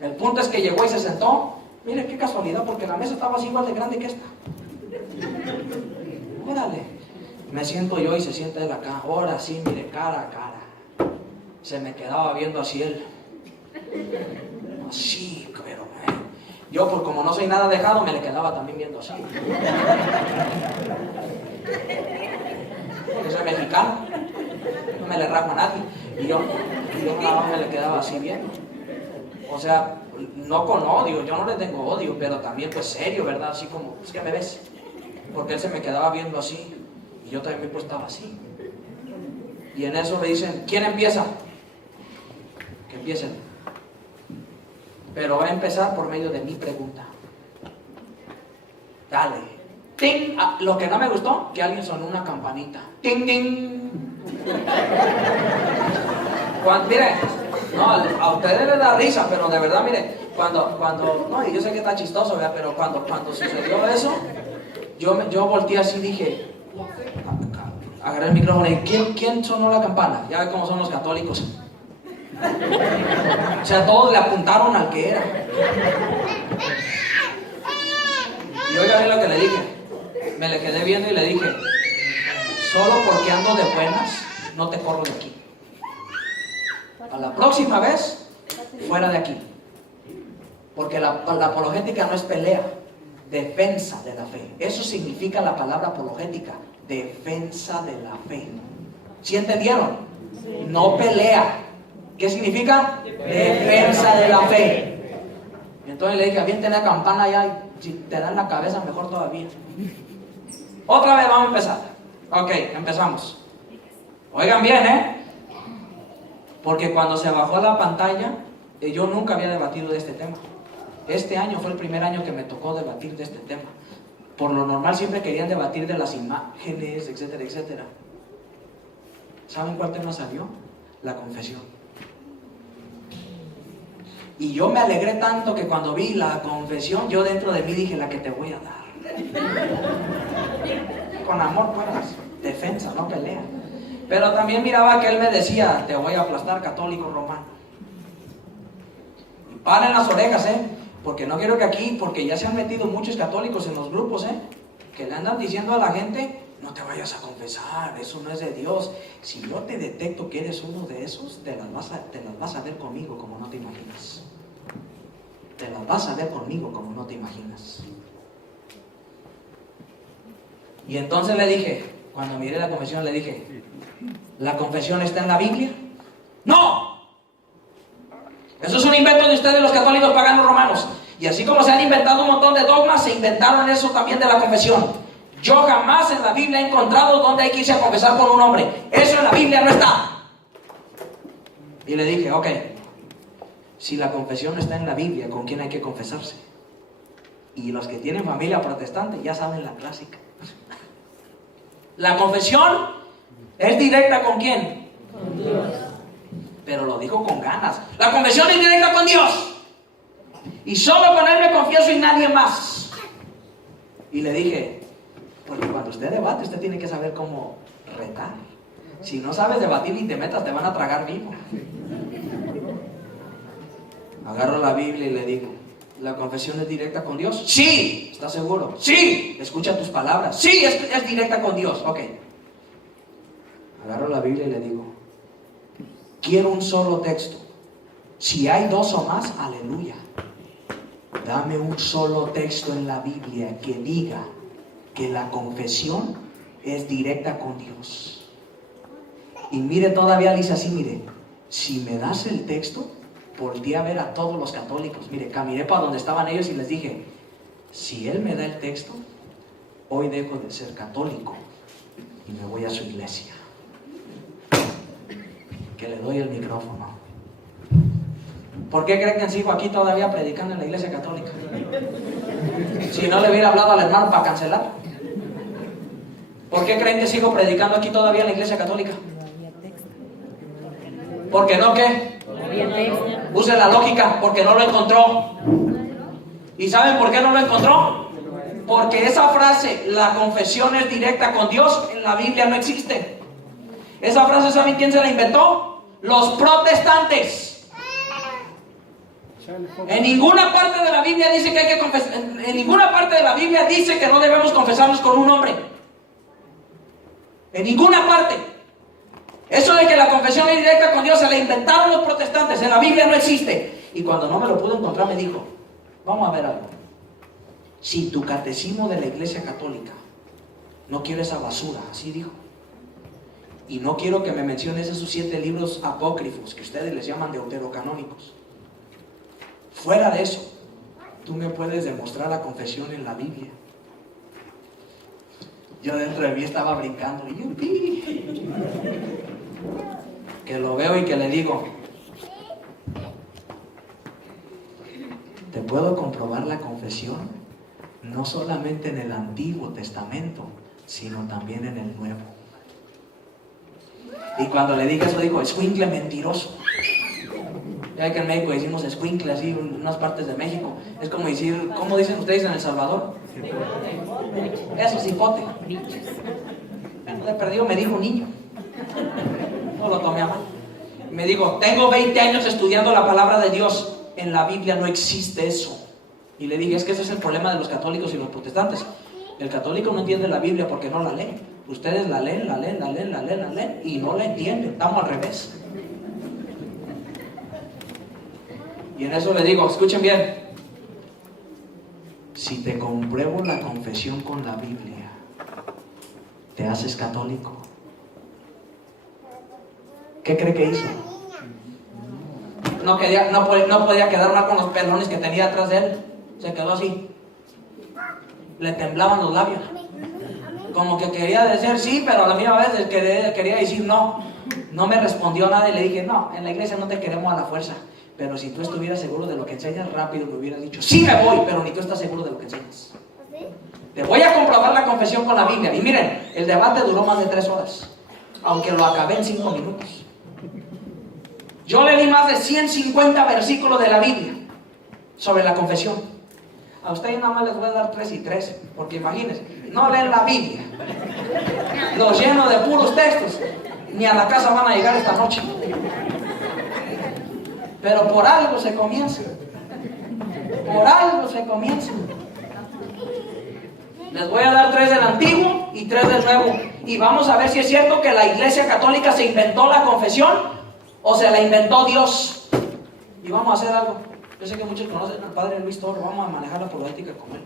El punto es que llegó y se sentó. Mire qué casualidad, porque la mesa estaba así igual de grande que esta. Órale. Me siento yo y se sienta él acá. Ahora sí, mire, cara a cara. Se me quedaba viendo así él. Así, pero yo, por como no soy nada dejado, me le quedaba también viendo así. Porque soy mexicano. No me le rajo a nadie. Y yo nada más me le quedaba así viendo. O sea, no con odio, yo no le tengo odio, pero también pues serio, ¿verdad? Así como, es que me ves. Porque él se me quedaba viendo así. Y yo también pues estaba así. Y en eso me dicen, ¿quién empieza? Que empiecen. Pero va a empezar por medio de mi pregunta. Dale. ¡Ting! Ah, lo que no me gustó, que alguien sonó una campanita. ¡Ting, ting! Mire, no, a ustedes les da risa, pero de verdad, mire, cuando no, y yo sé que está chistoso, ¿verdad? Pero cuando sucedió eso, yo volteé así y dije, agarré el micrófono y ¿quién sonó la campana? Ya ve cómo son los católicos. O sea, todos le apuntaron al que era. Y oiga bien lo que le dije. Me le quedé viendo y le dije: solo porque ando de buenas, no te corro de aquí. A la próxima vez, fuera de aquí. Porque la apologética no es pelea, defensa de la fe. Eso significa la palabra apologética, defensa de la fe. ¿Sí entendieron? No pelea. ¿Qué significa? Defensa de la fe. Y entonces le dije: avienten la campana allá, y si te dan la cabeza, mejor todavía. Otra vez vamos a empezar. Ok, empezamos. Oigan bien, porque cuando se bajó la pantalla, yo nunca había debatido de este tema. Este año fue el primer año que me tocó debatir de este tema. Por lo normal siempre querían debatir de las imágenes, etcétera, etcétera. ¿Saben cuál tema salió? La confesión. Y yo me alegré tanto que cuando vi la confesión, yo dentro de mí dije: la que te voy a dar. Con amor, pues, defensa, no pelea. Pero también miraba que él me decía: te voy a aplastar, católico romano. Y paren las orejas, porque no quiero que aquí, porque ya se han metido muchos católicos en los grupos, que le andan diciendo a la gente: no te vayas a confesar, eso no es de Dios. Si yo te detecto que eres uno de esos, te las vas a ver conmigo como no te imaginas. Te las vas a ver conmigo como no te imaginas. Y entonces le dije, cuando miré la confesión, le dije: ¿la confesión está en la Biblia? ¡No! Eso es un invento de ustedes, los católicos paganos romanos. Y así como se han inventado un montón de dogmas, se inventaron eso también de la confesión. Yo jamás en la Biblia he encontrado donde hay que irse a confesar por un hombre. Eso en la Biblia no está. Y le dije: ok, si la confesión está en la Biblia, ¿con quién hay que confesarse? Y los que tienen familia protestante ya saben la clásica. La confesión es directa ¿con quién? Con Dios. Pero lo dijo con ganas. La confesión es directa con Dios. Y solo con Él me confieso y nadie más. Y le dije: porque cuando usted debate, usted tiene que saber cómo retar. Si no sabes debatir ni te metas, te van a tragar vivo. Agarro la Biblia y le digo: ¿la confesión es directa con Dios? Sí. ¿Estás seguro? Sí. Escucha tus palabras. Sí, es directa con Dios. Ok. Agarro la Biblia y le digo: quiero un solo texto. Si hay dos o más, aleluya. Dame un solo texto en la Biblia que diga que la confesión es directa con Dios. Y mire, todavía dice así: mire, si me das el texto, volteé a ver a todos los católicos. Mire, caminé para donde estaban ellos y les dije: si él me da el texto, hoy dejo de ser católico y me voy a su iglesia. Que le doy el micrófono. ¿Por qué creen que sigo aquí todavía predicando en la iglesia católica? Si no le hubiera hablado al hermano para cancelar. ¿Por qué creen que sigo predicando aquí todavía en la iglesia católica? ¿Porque no qué? Use la lógica, porque no lo encontró. ¿Y saben por qué no lo encontró? Porque esa frase, la confesión es directa con Dios, en la Biblia no existe. Esa frase, ¿saben quién se la inventó? Los protestantes. En ninguna parte de la Biblia dice que hay que confesar. En ninguna parte de la Biblia dice que no debemos confesarnos con un hombre. En ninguna parte. Eso de que la confesión es directa con Dios se la inventaron los protestantes. En la Biblia no existe. Y cuando no me lo pude encontrar, me dijo: vamos a ver algo. Si tu catecismo de la iglesia católica no quiere esa basura, así dijo, y no quiero que me menciones esos 7 libros apócrifos que ustedes les llaman deuterocanónicos, fuera de eso, tú me puedes demostrar la confesión en la Biblia. Yo dentro de mí estaba brincando, ¡yupi! Que lo veo y que le digo: te puedo comprobar la confesión no solamente en el Antiguo Testamento, sino también en el Nuevo. Y cuando le dije eso, dijo: escuincle mentiroso. Ya que en México decimos escuincle, así en unas partes de México. Es como decir, ¿cómo dicen ustedes en El Salvador? Eso, cipote. Bueno, de perdido me dijo niño. No lo tomé a mal. Me dijo, tengo 20 años estudiando la palabra de Dios. En la Biblia no existe eso. Y le dije, es que ese es el problema de los católicos y los protestantes. El católico no entiende la Biblia porque no la lee. Ustedes la leen y no la entienden. Estamos al revés. Y en eso le digo, escuchen bien. Si te compruebo la confesión con la Biblia, ¿te haces católico? ¿Qué cree que hizo? No podía quedar mal con los pelones que tenía atrás de él. Se quedó así. Le temblaban los labios. Como que quería decir sí, pero a la misma vez quería decir no. No me respondió nada y le dije, no, en la iglesia no te queremos a la fuerza. Pero si tú estuvieras seguro de lo que enseñas, rápido me hubieras dicho, sí me voy, pero ni tú estás seguro de lo que enseñas. Te voy a comprobar la confesión con la Biblia. Y miren, el debate duró más de 3 horas, aunque lo acabé en 5 minutos. Yo le di más de 150 versículos de la Biblia sobre la confesión. A ustedes nada más les voy a dar 3 y 3, porque imagínense, no leen la Biblia, los lleno de puros textos, ni a la casa van a llegar esta noche. Pero por algo se comienza. Por algo se comienza. Les voy a dar 3 del Antiguo y 3 del Nuevo. Y vamos a ver si es cierto que la Iglesia Católica se inventó la confesión o se la inventó Dios. Y vamos a hacer algo. Yo sé que muchos conocen al Padre Luis Toro. Vamos a manejar la poética con él.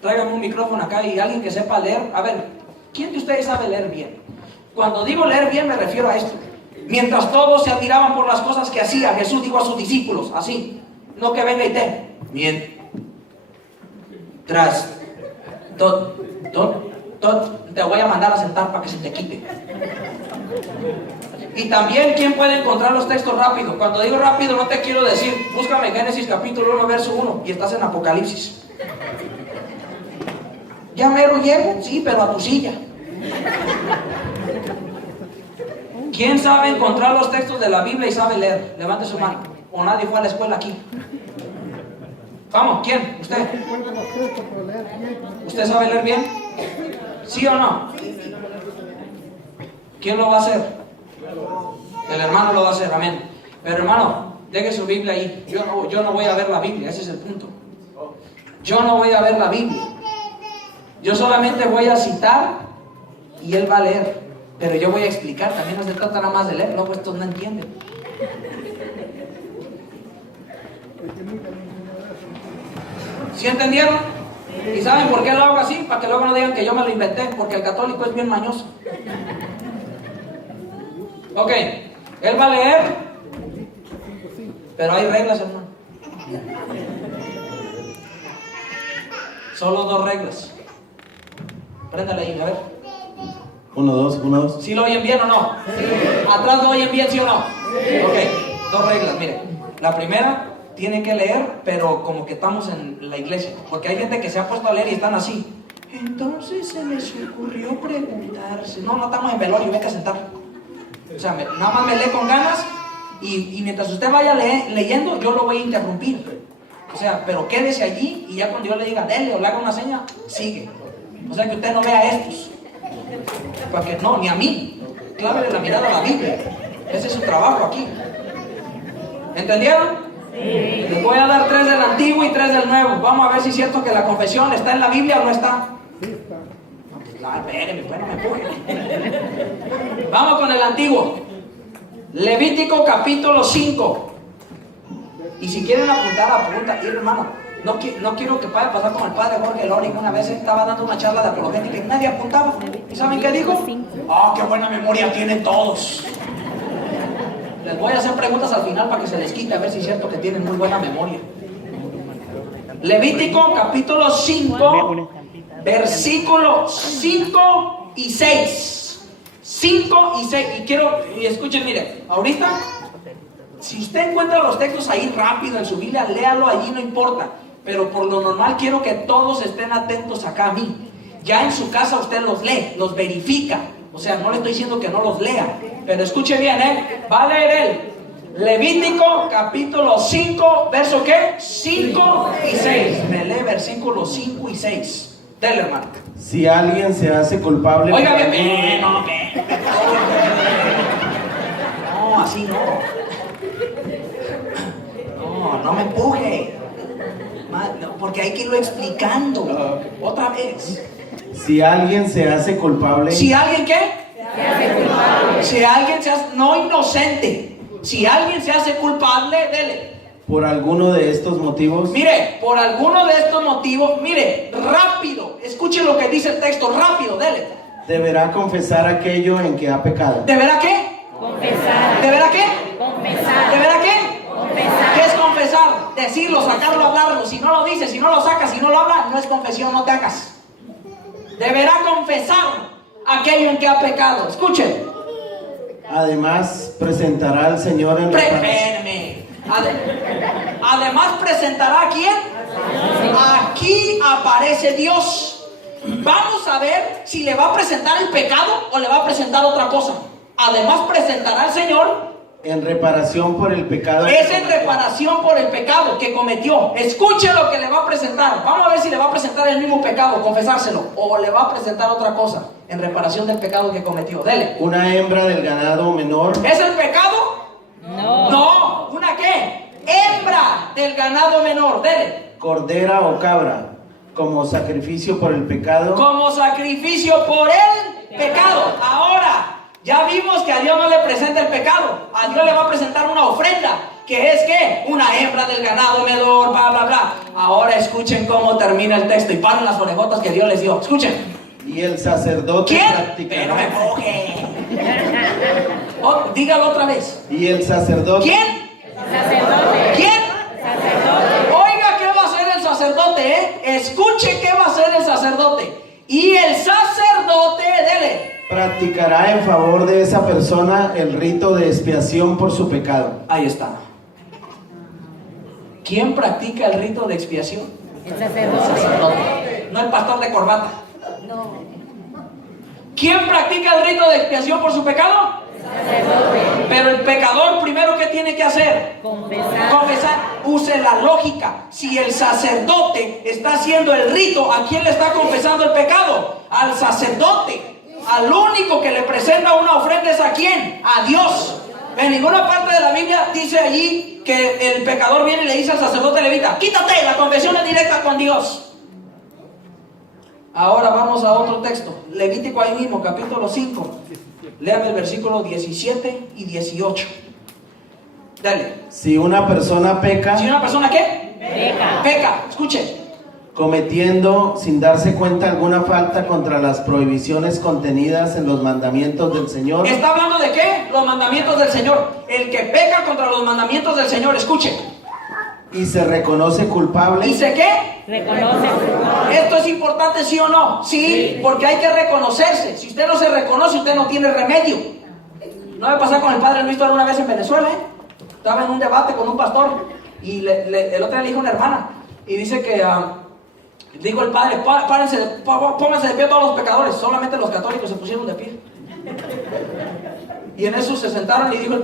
Tráigame un micrófono acá y alguien que sepa leer. A ver, ¿quién de ustedes sabe leer bien? Cuando digo leer bien me refiero a esto. Mientras todos se admiraban por las cosas que hacía, Jesús dijo a sus discípulos, así, no que venga y te voy a mandar a sentar para que se te quite. Y también, ¿quién puede encontrar los textos rápido? Cuando digo rápido no te quiero decir, búscame en Génesis capítulo 1, verso 1, y estás en Apocalipsis. ¿Ya mero llego? Sí, pero a tu silla. ¿Quién sabe encontrar los textos de la Biblia y sabe leer? Levante su mano. ¿O nadie fue a la escuela aquí? Vamos, ¿quién? ¿Usted? ¿Usted sabe leer bien? ¿Sí o no? ¿Quién lo va a hacer? El hermano lo va a hacer, amén. Pero hermano, deje su Biblia ahí. Yo no voy a ver la Biblia, ese es el punto. Yo no voy a ver la Biblia. Yo solamente voy a citar y él va a leer. Pero yo voy a explicar, también no se trata nada más de leer, luego estos no entienden. ¿Sí entendieron? ¿Y saben por qué lo hago así? Para que luego no digan que yo me lo inventé, porque el católico es bien mañoso. Ok, él va a leer, pero hay reglas, hermano. Solo 2 reglas. Préndale ahí, a ver. 1, 2, 1, 2. ¿Sí lo oyen bien o no? Sí. ¿Atrás lo oyen bien, sí o no? Sí. Ok, 2 reglas, mire. La primera, tiene que leer, pero como que estamos en la iglesia. Porque hay gente que se ha puesto a leer y están así. Entonces se les ocurrió preguntarse. No estamos en velorio, vete a sentar. O sea, nada más me lee con ganas y mientras usted vaya leyendo, yo lo voy a interrumpir. O sea, pero quédese allí y ya cuando yo le diga dele o le haga una seña, sigue. O sea, que usted no vea estos. Porque no, ni a mí. Clávele la mirada a la Biblia. Ese es su trabajo aquí. ¿Entendieron? Sí. Les voy a dar 3 del Antiguo y 3 del Nuevo. Vamos a ver si es cierto que la confesión está en la Biblia o no está. Sí está. Espérenme, pues no me empujen. Vamos con el Antiguo. Levítico capítulo 5. Y si quieren apuntar, apunta. Y hermano, no quiero que vaya a pasar como el padre Jorge Loring. Una vez estaba dando una charla de apologética y nadie apuntaba. ¿Y saben qué dijo? ¡Ah, qué buena memoria tienen todos! Les voy a hacer preguntas al final para que se les quite, a ver si es cierto que tienen muy buena memoria. Levítico capítulo 5, versículos 5 y 6. 5 y 6. Y escuchen, miren, ahorita, si usted encuentra los textos ahí rápido en su Biblia, léalo allí, no importa. Pero por lo normal quiero que todos estén atentos acá a mí. Ya en su casa usted los lee, los verifica. O sea, no le estoy diciendo que no los lea, pero escuche bien, va a leer él. Levítico capítulo 5, verso ¿qué? 5 y 6. Me lee versículos 5 y 6. Dele, hermano. Si alguien se hace culpable... Oiga, no, no, así no. No me empuje. No, porque hay que irlo explicando. Otra vez. Si alguien se hace culpable, ¿Si alguien qué? Si alguien se hace, no inocente. Si alguien se hace culpable, dele. por alguno de estos motivos, Mire, por alguno de estos motivos, mire, rápido. Escuche lo que dice el texto, rápido, dele. deberá confesar aquello en que ha pecado. ¿Deberá qué? Confesar. ¿Deberá qué? Confesar. ¿Deberá qué? Confesar. ¿Qué es confesar? Decirlo, sacarlo, hablarlo. Si no lo dice, si no lo saca, si no lo habla, no es confesión, no te hagas. Deberá confesar aquello en que ha pecado. Escuche. Además, presentará al Señor en reparación. Espérame. Además presentará a quién. Aquí aparece Dios. Vamos a ver si le va a presentar el pecado o le va a presentar otra cosa. Además presentará al Señor. En reparación por el pecado. Es en reparación por el pecado que cometió. Escuche lo que le va a presentar. Vamos a ver si le va a presentar el mismo pecado, confesárselo, o le va a presentar otra cosa en reparación del pecado que cometió. Dele. Una hembra del ganado menor. ¿Es el pecado? No. No. ¿Una qué? Hembra del ganado menor. Dele. Cordera o cabra, como sacrificio por el pecado. Como sacrificio por el pecado. Ahora, ya vimos que a Dios no le presenta el pecado. A Dios le va a presentar una ofrenda. ¿Que es qué? Una hembra del ganado menor, bla, bla, bla. Ahora escuchen cómo termina el texto y paren las orejotas que Dios les dio. Escuchen. Y el sacerdote ¿Quién? practicará. Pero me empuje. Dígalo otra vez. Y el sacerdote. ¿Quién? Sacerdote. ¿Quién? Sacerdote. Oiga, ¿qué va a hacer el sacerdote? Escuche qué va a hacer el sacerdote. Y el sacerdote, dele. Practicará en favor de esa persona el rito de expiación por su pecado. Ahí está. ¿Quién practica el rito de expiación? El sacerdote. No el pastor de corbata. No. ¿Quién practica el rito de expiación por su pecado? Sacerdote. Pero el pecador primero, ¿qué tiene que hacer? Confesar. Confesar. Use la lógica. Si el sacerdote está haciendo el rito, ¿a quién le está confesando el pecado? Al sacerdote. Al único que le presenta una ofrenda es ¿a quién? A Dios. En ninguna parte de la Biblia dice allí que el pecador viene y le dice al sacerdote levita: quítate, la confesión es directa con Dios. Ahora vamos a otro texto. Levítico ahí mismo, capítulo 5. Léame el versículo 17 y 18. Dale. Si una persona peca, Si una persona ¿qué? Peca. Peca, escuche. cometiendo sin darse cuenta alguna falta contra las prohibiciones contenidas en los mandamientos del Señor, ¿Está hablando de qué? Los mandamientos del Señor. El que peca contra los mandamientos del Señor, escuche. y se reconoce culpable, ¿Dice qué? Reconoce. ¿Esto es importante, sí o no? Sí, porque hay que reconocerse. Si usted no se reconoce, usted no tiene remedio. No me pasó con el padre Luis una vez en Venezuela, Estaba en un debate con un pastor y el otro día le dijo a una hermana y dice que dijo el padre: pónganse de pie todos los pecadores. Solamente los católicos se pusieron de pie. Y en eso se sentaron y le dijo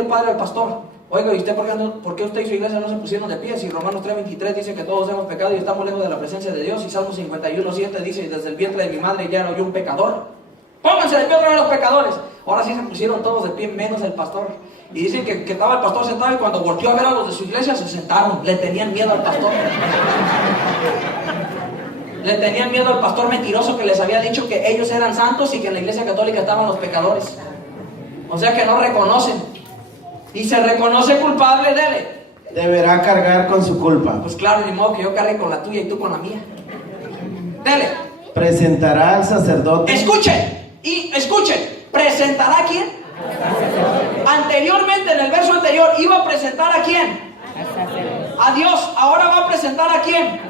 el padre al pastor: oiga, ¿y usted por qué usted y su iglesia no se pusieron de pie? Si Romanos 3:23 dice que todos hemos pecado y estamos lejos de la presencia de Dios, y Salmo 51:7 dice: desde el vientre de mi madre ya era yo un pecador. Pónganse de pie otra vez los pecadores. Ahora sí se pusieron todos de pie, menos el pastor. Y dicen que estaba el pastor sentado, y cuando volteó a ver a los de su iglesia se sentaron. Le tenían miedo al pastor. Le tenían miedo al pastor mentiroso que les había dicho que ellos eran santos y que en la iglesia católica estaban los pecadores. O sea que no reconocen. Y se reconoce culpable, dele. deberá cargar con su culpa. Pues claro, ni modo que yo cargue con la tuya y tú con la mía. Dele. Presentará al sacerdote. Escuche. Y escuche. ¿Presentará a quién? Anteriormente, en el verso anterior, iba a presentar a quién? A Dios. Ahora va a presentar a quién?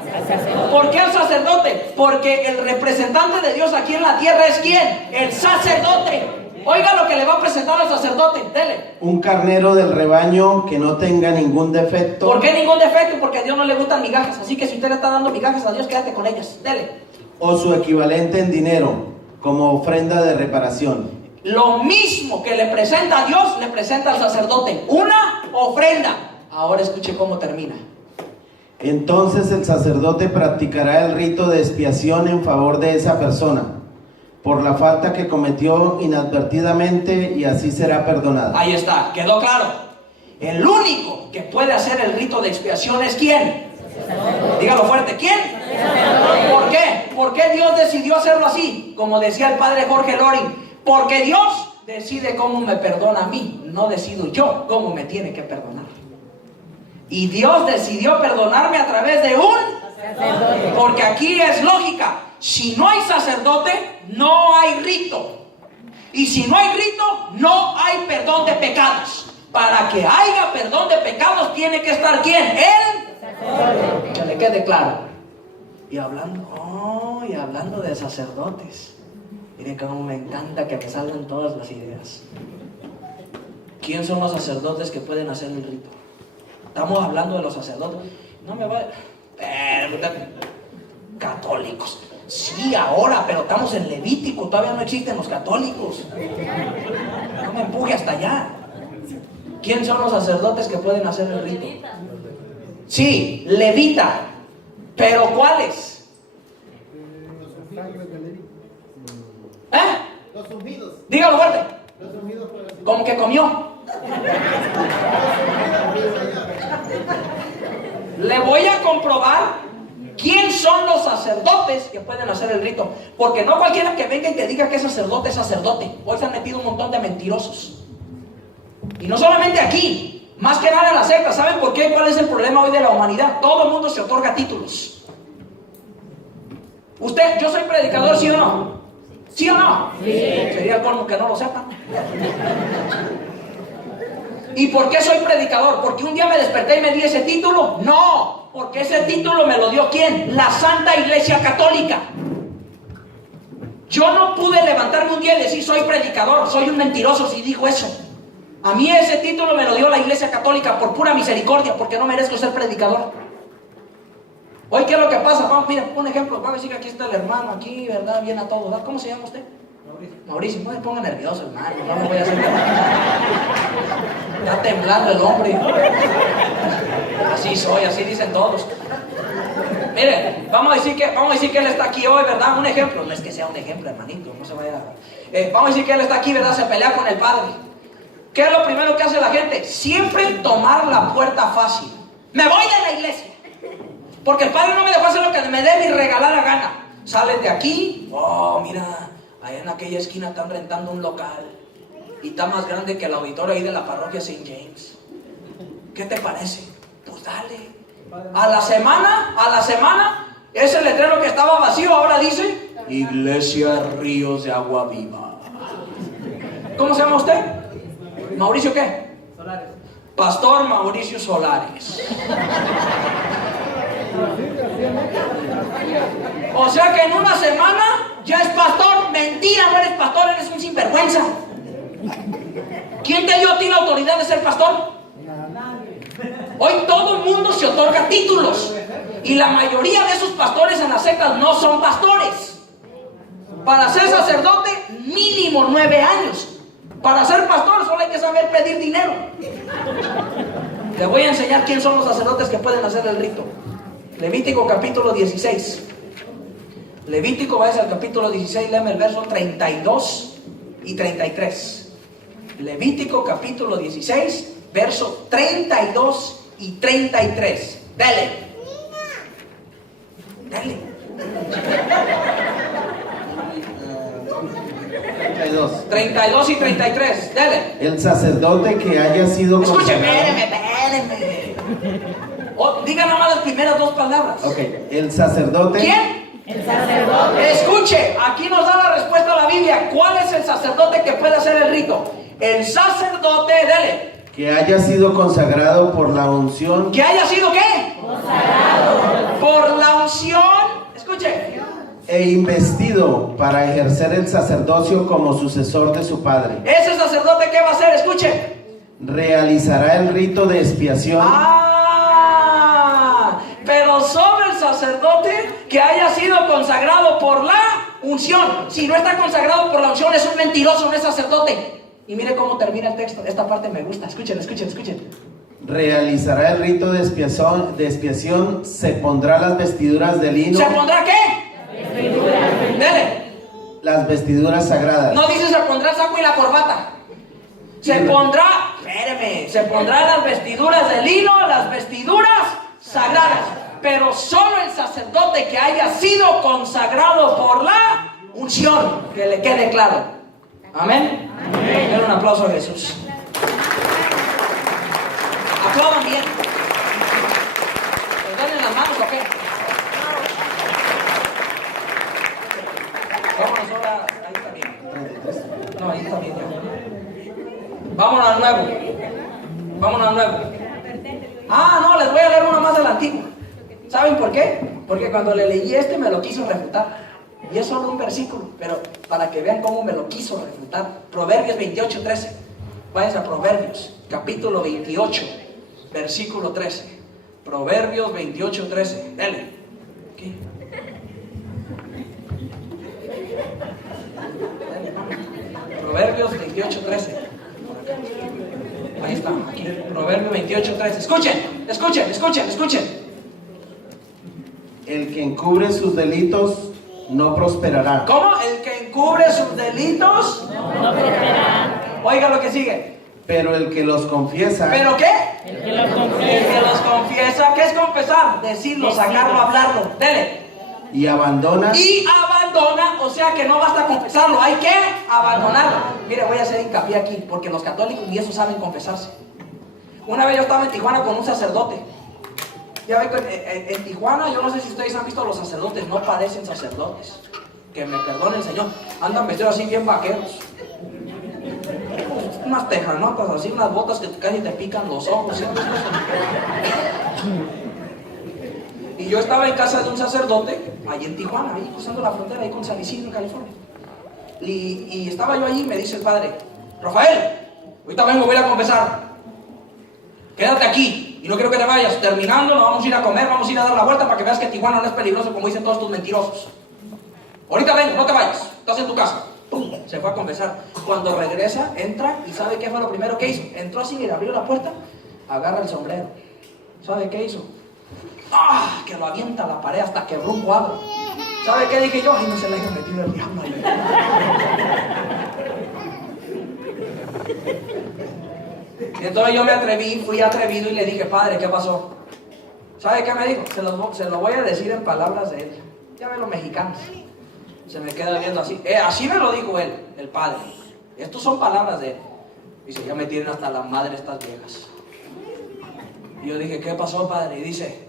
¿Por qué al sacerdote? Porque el representante de Dios aquí en la tierra es ¿quién? El sacerdote. Oiga lo que le va a presentar al sacerdote. Dele. Un carnero del rebaño que no tenga ningún defecto. ¿Por qué ningún defecto? Porque a Dios no le gustan migajas. Así que si usted le está dando migajas a Dios, quédate con ellas. Dele. O su equivalente en dinero, como ofrenda de reparación. Lo mismo que le presenta a Dios, le presenta al sacerdote. Una ofrenda. Ahora escuche cómo termina. Entonces el sacerdote practicará el rito de expiación en favor de esa persona, por la falta que cometió inadvertidamente y así será perdonado. Ahí está, quedó claro. El único que puede hacer el rito de expiación es ¿quién? Dígalo fuerte, ¿quién? ¿Por qué? ¿Por qué Dios decidió hacerlo así? Como decía el padre Jorge Loring, porque Dios decide cómo me perdona a mí, no decido yo cómo me tiene que perdonar. Y Dios decidió perdonarme a través de un sacerdote. Porque aquí es lógica, si no hay sacerdote, no hay rito. Y si no hay rito, no hay perdón de pecados. Para que haya perdón de pecados tiene que estar ¿quién? Él. Que le quede claro. Y hablando de sacerdotes, miren cómo me encanta que me salgan todas las ideas. ¿Quién son los sacerdotes que pueden hacer el rito? Estamos hablando de los sacerdotes. No me va... católicos. Sí, ahora, pero estamos en Levítico. Todavía no existen los católicos. No me empuje hasta allá. ¿Quién son los sacerdotes que pueden hacer el rito? Sí, levita. ¿Pero cuáles? Los ungidos. Dígalo fuerte. Los ungidos por el... Como que comió. Le voy a comprobar quién son los sacerdotes que pueden hacer el rito. Porque no cualquiera que venga y te diga que es sacerdote es sacerdote. Hoy se han metido un montón de mentirosos. Y no solamente aquí, más que nada en la secta. ¿Saben por qué? ¿Cuál es el problema hoy de la humanidad? Todo el mundo se otorga títulos. Usted, yo soy predicador, ¿sí o no? ¿Sí o no? Sí. Sería el colmo que no lo sepan. ¿Y por qué soy predicador? ¿Porque un día me desperté y me di ese título? No, porque ese título me lo dio ¿quién? La Santa Iglesia Católica. Yo no pude levantarme un día y decir soy predicador, soy un mentiroso si digo eso. A mí ese título me lo dio la Iglesia Católica por pura misericordia, porque no merezco ser predicador. Hoy, ¿qué es lo que pasa? Vamos, mira, un ejemplo. Vamos a decir que aquí está el hermano, aquí, ¿verdad? Bien a todo, ¿verdad? ¿Cómo se llama usted? Mauricio. No me ponga nervioso, hermano. No me voy a hacer... Está temblando el hombre. Así soy, así dicen todos. Mire, vamos a decir que él está aquí hoy, ¿verdad? Un ejemplo. No es que sea un ejemplo, hermanito, no se vaya a... vamos a decir que él está aquí, ¿verdad? Se pelea con el padre. ¿Qué es lo primero que hace la gente? Siempre tomar la puerta fácil. Me voy de la iglesia. Porque el padre no me dejó hacer lo que me dé ni regalar la gana. Sales de aquí, oh, mira, allá en aquella esquina están rentando un local. Y está más grande que el auditorio ahí de la parroquia St. James. ¿Qué te parece? Pues dale. A la semana, ese letrero que estaba vacío ahora dice Iglesia Ríos de Agua Viva. ¿Cómo se llama usted? ¿Mauricio qué? Solares. Pastor Mauricio Solares. O sea que en una semana ya es pastor. Mentira, no eres pastor, eres un sinvergüenza. ¿Quién te dio a ti la autoridad de ser pastor? Hoy todo el mundo se otorga títulos. Y la mayoría de esos pastores en las sectas no son pastores. Para ser sacerdote, mínimo 9 años. Para ser pastor solo hay que saber pedir dinero. Le voy a enseñar quién son los sacerdotes que pueden hacer el rito. Levítico capítulo 16. Levítico, vaya al capítulo 16, léeme el verso 32 y 33. Levítico capítulo 16, verso 32 y 33. Dale. Dale. 32 y 33. Dale. El sacerdote que haya sido Escúcheme, consagrado. espéreme. Diga nada más las primeras 2 palabras. Ok, el sacerdote. ¿Quién? El sacerdote. Escuche, aquí nos da la respuesta a la Biblia. ¿Cuál es el sacerdote que puede hacer el rito? El sacerdote, dele. Que haya sido consagrado por la unción. ¿Que haya sido qué? Consagrado. Por la unción. Escuche. E investido para ejercer el sacerdocio como sucesor de su padre. Ese sacerdote, ¿qué va a hacer? Escuche. Realizará el rito de expiación. Pero sobre el sacerdote que haya sido consagrado por la unción. Si no está consagrado por la unción, es un mentiroso, no es sacerdote. Y mire cómo termina el texto. Esta parte me gusta. Escuchen. Realizará el rito de expiación, se pondrá las vestiduras de lino. ¿Se pondrá qué? Dele. las vestiduras sagradas. No dice se pondrá el saco y la corbata. Se pondrá, espéreme, se pondrán las vestiduras de lino, las vestiduras sagradas. Pero solo el sacerdote que haya sido consagrado por la unción, que le quede claro. Amén. Den un aplauso a Jesús. Aplaudan bien. ¿Les dan en las manos o qué? Vámonos ahora. Ahí está bien. No, ahí está bien ya. Vámonos al nuevo. Vámonos al nuevo. Ah, no, les voy a leer uno más del antiguo. ¿Saben por qué? Porque cuando le leí este me lo quiso refutar. Y es solo un versículo, pero para que vean cómo me lo quiso refutar. Proverbios 28:13. Váyanse a Proverbios, capítulo 28, versículo 13. Proverbios 28:13. Dale. ¿Qué? Proverbios 28:13. Ahí está, aquí. Proverbios 28:13. Escuchen, escuchen, escuchen, escuchen. El que encubre sus delitos no prosperará. ¿Cómo? El que encubre sus delitos No prosperará. Oiga lo que sigue. Pero el que los confiesa. ¿Pero qué? El que lo El confiesa. que los confiesa. ¿Qué es confesar? Decirlo, sacarlo, hablarlo. Dele. Y abandona. Y abandona, o sea que no basta confesarlo, hay que abandonarlo. Mire, voy a hacer hincapié aquí, porque los católicos ni eso saben confesarse. Una vez yo estaba en Tijuana con un sacerdote. Ya ve que en Tijuana, yo no sé si ustedes han visto a los sacerdotes, no parecen sacerdotes. Que me perdone el Señor. Andan vestidos así bien vaqueros. Unas tejanotas así, unas botas que casi te pican los ojos. ¿Sí? Y yo estaba en casa de un sacerdote, ahí en Tijuana, ahí cruzando la frontera, ahí con San Isidro, California. Y estaba yo allí y me dice el padre: Rafael, ahorita vengo, voy a confesar. Quédate aquí y no quiero que te vayas. Terminando, nos vamos a ir a comer, vamos a ir a dar la vuelta para que veas que Tijuana no es peligroso como dicen todos estos mentirosos. Ahorita vengo, no te vayas, estás en tu casa. ¡Pum! Se fue a confesar. Cuando regresa, entra y ¿sabe qué fue lo primero que hizo? Entró así, mira, abrió la puerta, agarra el sombrero. ¿Sabe qué hizo? ¡Ah! Que lo avienta a la pared hasta quebró un cuadro. ¿Sabe qué dije yo? Ay, no se le haya metido el diablo ahí. Y entonces yo me atreví, fui atrevido y le dije: padre, ¿qué pasó? ¿Sabe qué me dijo? Se lo voy a decir en palabras de él. Ya ven los mexicanos. Se me queda viendo así. Así me lo dijo él, el padre. Estas son palabras de él. Dice: ya me tienen hasta la madre estas viejas. Y yo dije: ¿qué pasó, padre? Y dice: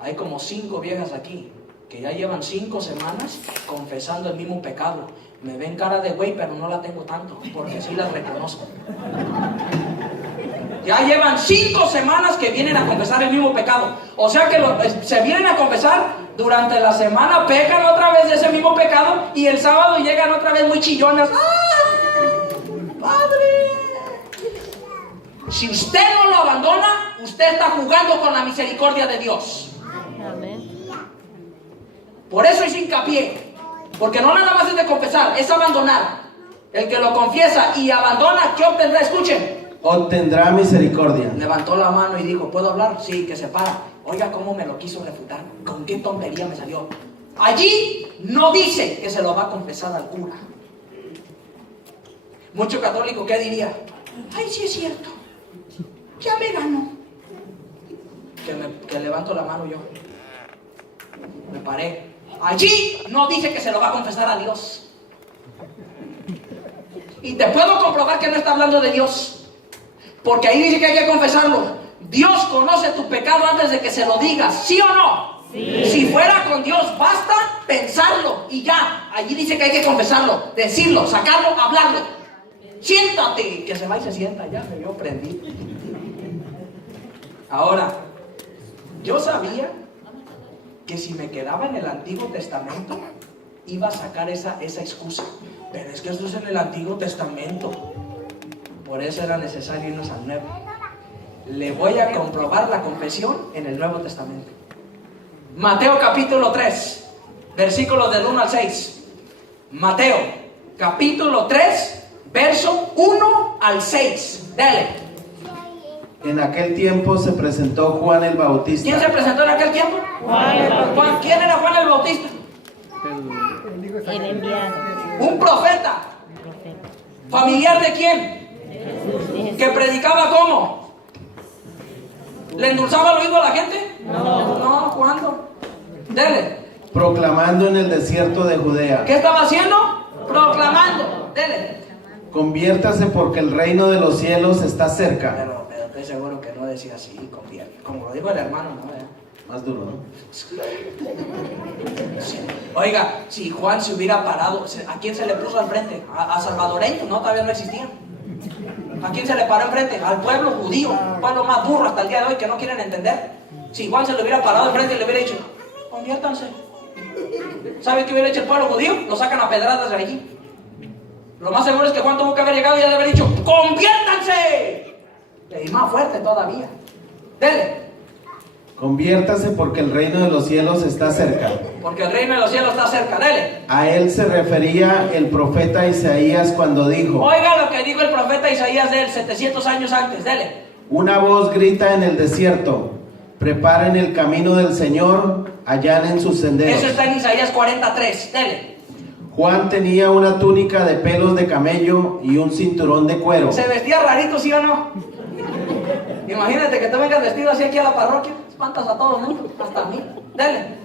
hay como 5 viejas aquí que ya llevan 5 semanas confesando el mismo pecado. Me ven cara de güey, pero no la tengo tanto, porque sí las reconozco. Ya llevan 5 semanas que vienen a confesar el mismo pecado. O sea que se vienen a confesar, durante la semana pecan otra vez de ese mismo pecado y el sábado llegan otra vez muy chillonas. ¡Ay, padre! Si usted no lo abandona, usted está jugando con la misericordia de Dios. Amén. Por eso es hincapié. Porque no nada más es de confesar, es abandonar. El que lo confiesa y abandona, ¿qué obtendrá? Escuchen. Obtendrá misericordia. Levantó la mano y dijo: ¿puedo hablar? Sí, que se para. Oiga cómo me lo quiso refutar. Con qué tontería me salió. Allí no dice que se lo va a confesar al cura. Mucho católico, ¿qué diría? Ay, sí es cierto. Ya me ganó. Que levanto la mano yo. Me paré. Allí no dice que se lo va a confesar a Dios. Y te puedo comprobar que no está hablando de Dios. Porque ahí dice que hay que confesarlo. Dios conoce tu pecado antes de que se lo digas, ¿sí o no? Sí. Si fuera con Dios, basta pensarlo y ya. Allí dice que hay que confesarlo, decirlo, sacarlo, hablarlo. Siéntate, que se va y se sienta, ya me vio prendido. Ahora, yo sabía que si me quedaba en el Antiguo Testamento iba a sacar esa excusa. Pero es que esto es en el Antiguo Testamento. Por eso era necesario irnos al Nuevo. Le voy a comprobar la confesión en el Nuevo Testamento. Mateo capítulo 3, versículos del 1 al 6. Mateo capítulo 3, verso 1 al 6. Dale. En aquel tiempo se presentó Juan el Bautista. ¿Quién se presentó en aquel tiempo? Juan el Bautista. ¿Quién era Juan el Bautista? El enviado. Un profeta. ¿Familiar de quién? ¿Que predicaba cómo? ¿Le endulzaba el oído a la gente? No, ¿cuándo? Dele. Proclamando en el desierto de Judea. ¿Qué estaba haciendo? Proclamando. Dele. Conviértase porque el reino de los cielos está cerca. Pero estoy seguro que no decía así, como lo dijo el hermano, ¿no? Más duro, ¿no? Oiga, si Juan se hubiera parado, ¿a quién se le puso al frente? ¿A salvadoreños? No, todavía no existían. ¿A quién se le paró enfrente? Al pueblo judío, un pueblo más burro hasta el día de hoy que no quieren entender. Si Juan se le hubiera parado enfrente y le hubiera dicho, conviértanse. ¿Sabe qué hubiera hecho el pueblo judío? Lo sacan a pedradas de allí. Lo más seguro es que Juan tuvo que haber llegado y haber dicho, ¡conviértanse! Y más fuerte todavía. Dele. Conviértase porque el reino de los cielos está cerca. Porque el reino de los cielos está cerca, dele. A él se refería el profeta Isaías cuando dijo: Oiga lo que dijo el profeta Isaías de él 700 años antes, dele. Una voz grita en el desierto: preparen el camino del Señor, allanen sus senderos. Eso está en Isaías 43, dele. Juan tenía una túnica de pelos de camello y un cinturón de cuero. ¿Se vestía rarito, sí o no? Imagínate que tú vengas vestido así aquí a la parroquia, espantas a todo el mundo, hasta a mí. Dele.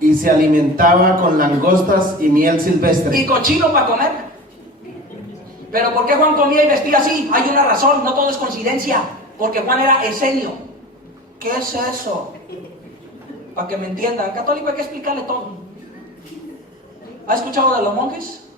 Y se alimentaba con langostas y miel silvestre. Y cochino para comer. Pero ¿por qué Juan comía y vestía así? Hay una razón, no todo es coincidencia. Porque Juan era esenio. ¿Qué es eso? Para que me entiendan, al católico hay que explicarle todo. ¿Ha escuchado de los monjes?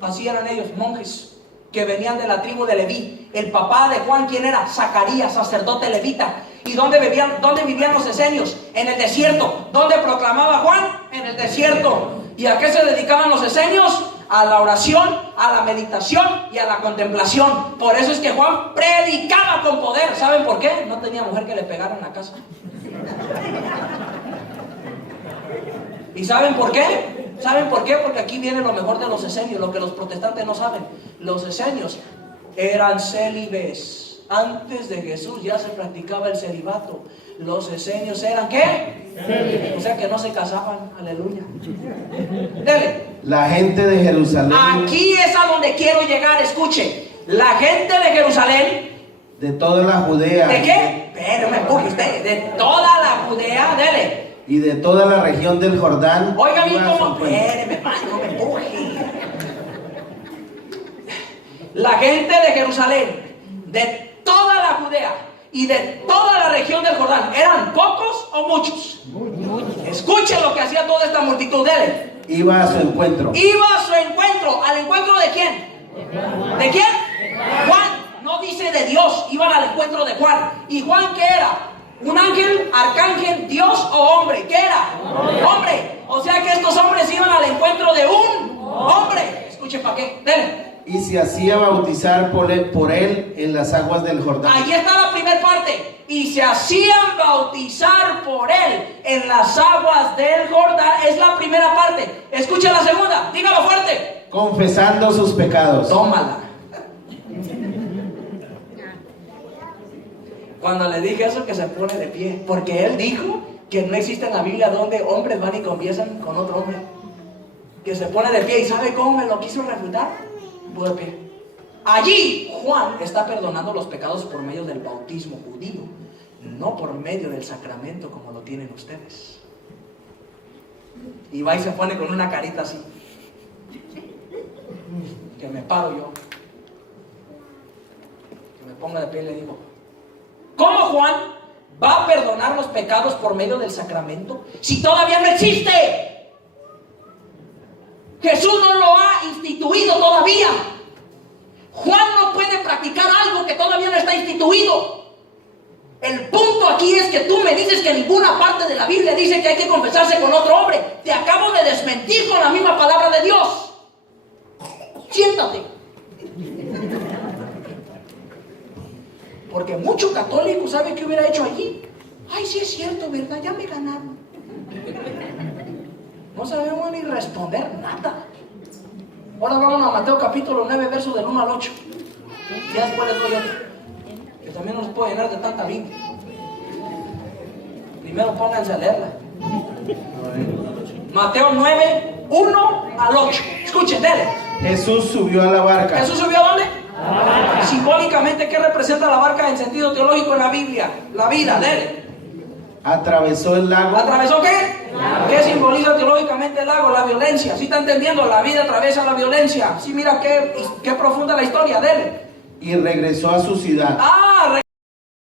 Así eran ellos, monjes, que venían de la tribu de Leví. El papá de Juan, ¿quién era? Zacarías, sacerdote levita. ¿Y dónde vivían los esenios? En el desierto. ¿Dónde proclamaba Juan? En el desierto. ¿Y a qué se dedicaban los esenios? A la oración, a la meditación y a la contemplación. Por eso es que Juan predicaba con poder. ¿Saben por qué? No tenía mujer que le pegara en la casa. ¿Y saben por qué? ¿Saben por qué? Porque aquí viene lo mejor de los esenios, lo que los protestantes no saben. Los esenios eran célibes. Antes de Jesús ya se practicaba el celibato. Los esenios eran ¿qué? Célibes. O sea que no se casaban. Aleluya. Dele. La gente de Jerusalén. Aquí es a donde quiero llegar, escuche. La gente de Jerusalén. De toda la Judea. ¿De qué? Pero me empuje usted. De toda la Judea, dele. Y de toda la región del Jordán. Oiga bien iba a su cómo. encuentro. Espéreme, no me empuje. La gente de Jerusalén, de toda la Judea y de toda la región del Jordán, ¿eran pocos o muchos? Escuchen lo que hacía toda esta multitud de él. Iba a su encuentro. Iba a su encuentro. ¿Al encuentro de quién? ¿De quién? Juan. No dice de Dios. Iban al encuentro de Juan. ¿Y Juan qué era? ¿Un ángel, arcángel, Dios o hombre? ¿Qué era? Hombre. O sea que estos hombres iban al encuentro de un hombre. Escuchen para qué. Dele. Y se hacía bautizar por él en las aguas del Jordán. Ahí está la primera parte. Y se hacían bautizar por él en las aguas del Jordán. Es la primera parte. Escucha la segunda. Dígalo fuerte. Confesando sus pecados. Tómala. Cuando le dije eso, que se pone de pie. Porque él dijo que no existe en la Biblia donde hombres van y confiesan con otro hombre. Que se pone de pie. ¿Y sabe cómo me lo quiso refutar? De pie. Allí Juan está perdonando los pecados por medio del bautismo judío, no por medio del sacramento como lo tienen ustedes. Y va y se pone con una carita así. Que me paro yo. Que me ponga de pie y le digo: ¿cómo Juan va a perdonar los pecados por medio del sacramento si todavía no existe? Jesús no lo ha instituido todavía. Juan no puede practicar algo que todavía no está instituido. El punto aquí es que tú me dices que ninguna parte de la Biblia dice que hay que confesarse con otro hombre. Te acabo de desmentir con la misma palabra de Dios. Siéntate. Porque mucho católico sabe qué hubiera hecho allí. Ay, sí es cierto, ¿verdad? Ya me ganaron. No sabemos ni responder nada. Ahora vamos a Mateo capítulo 9, versos del 1 al 8. Ya después les doy otro, que también nos puede llenar de tanta Biblia. Primero pónganse a leerla. Mateo 9, 1 al 8. Escuchen, dele. Jesús subió a la barca. ¿Jesús subió a dónde? Simbólicamente, ¿qué representa la barca en sentido teológico en la Biblia? La vida, dele. Atravesó el lago. ¿Atravesó qué? ¿Qué simboliza teológicamente el lago? La violencia. ¿Sí está entendiendo? La vida atraviesa la violencia. Sí, mira qué profunda la historia, dele. Y regresó a su ciudad. Ah,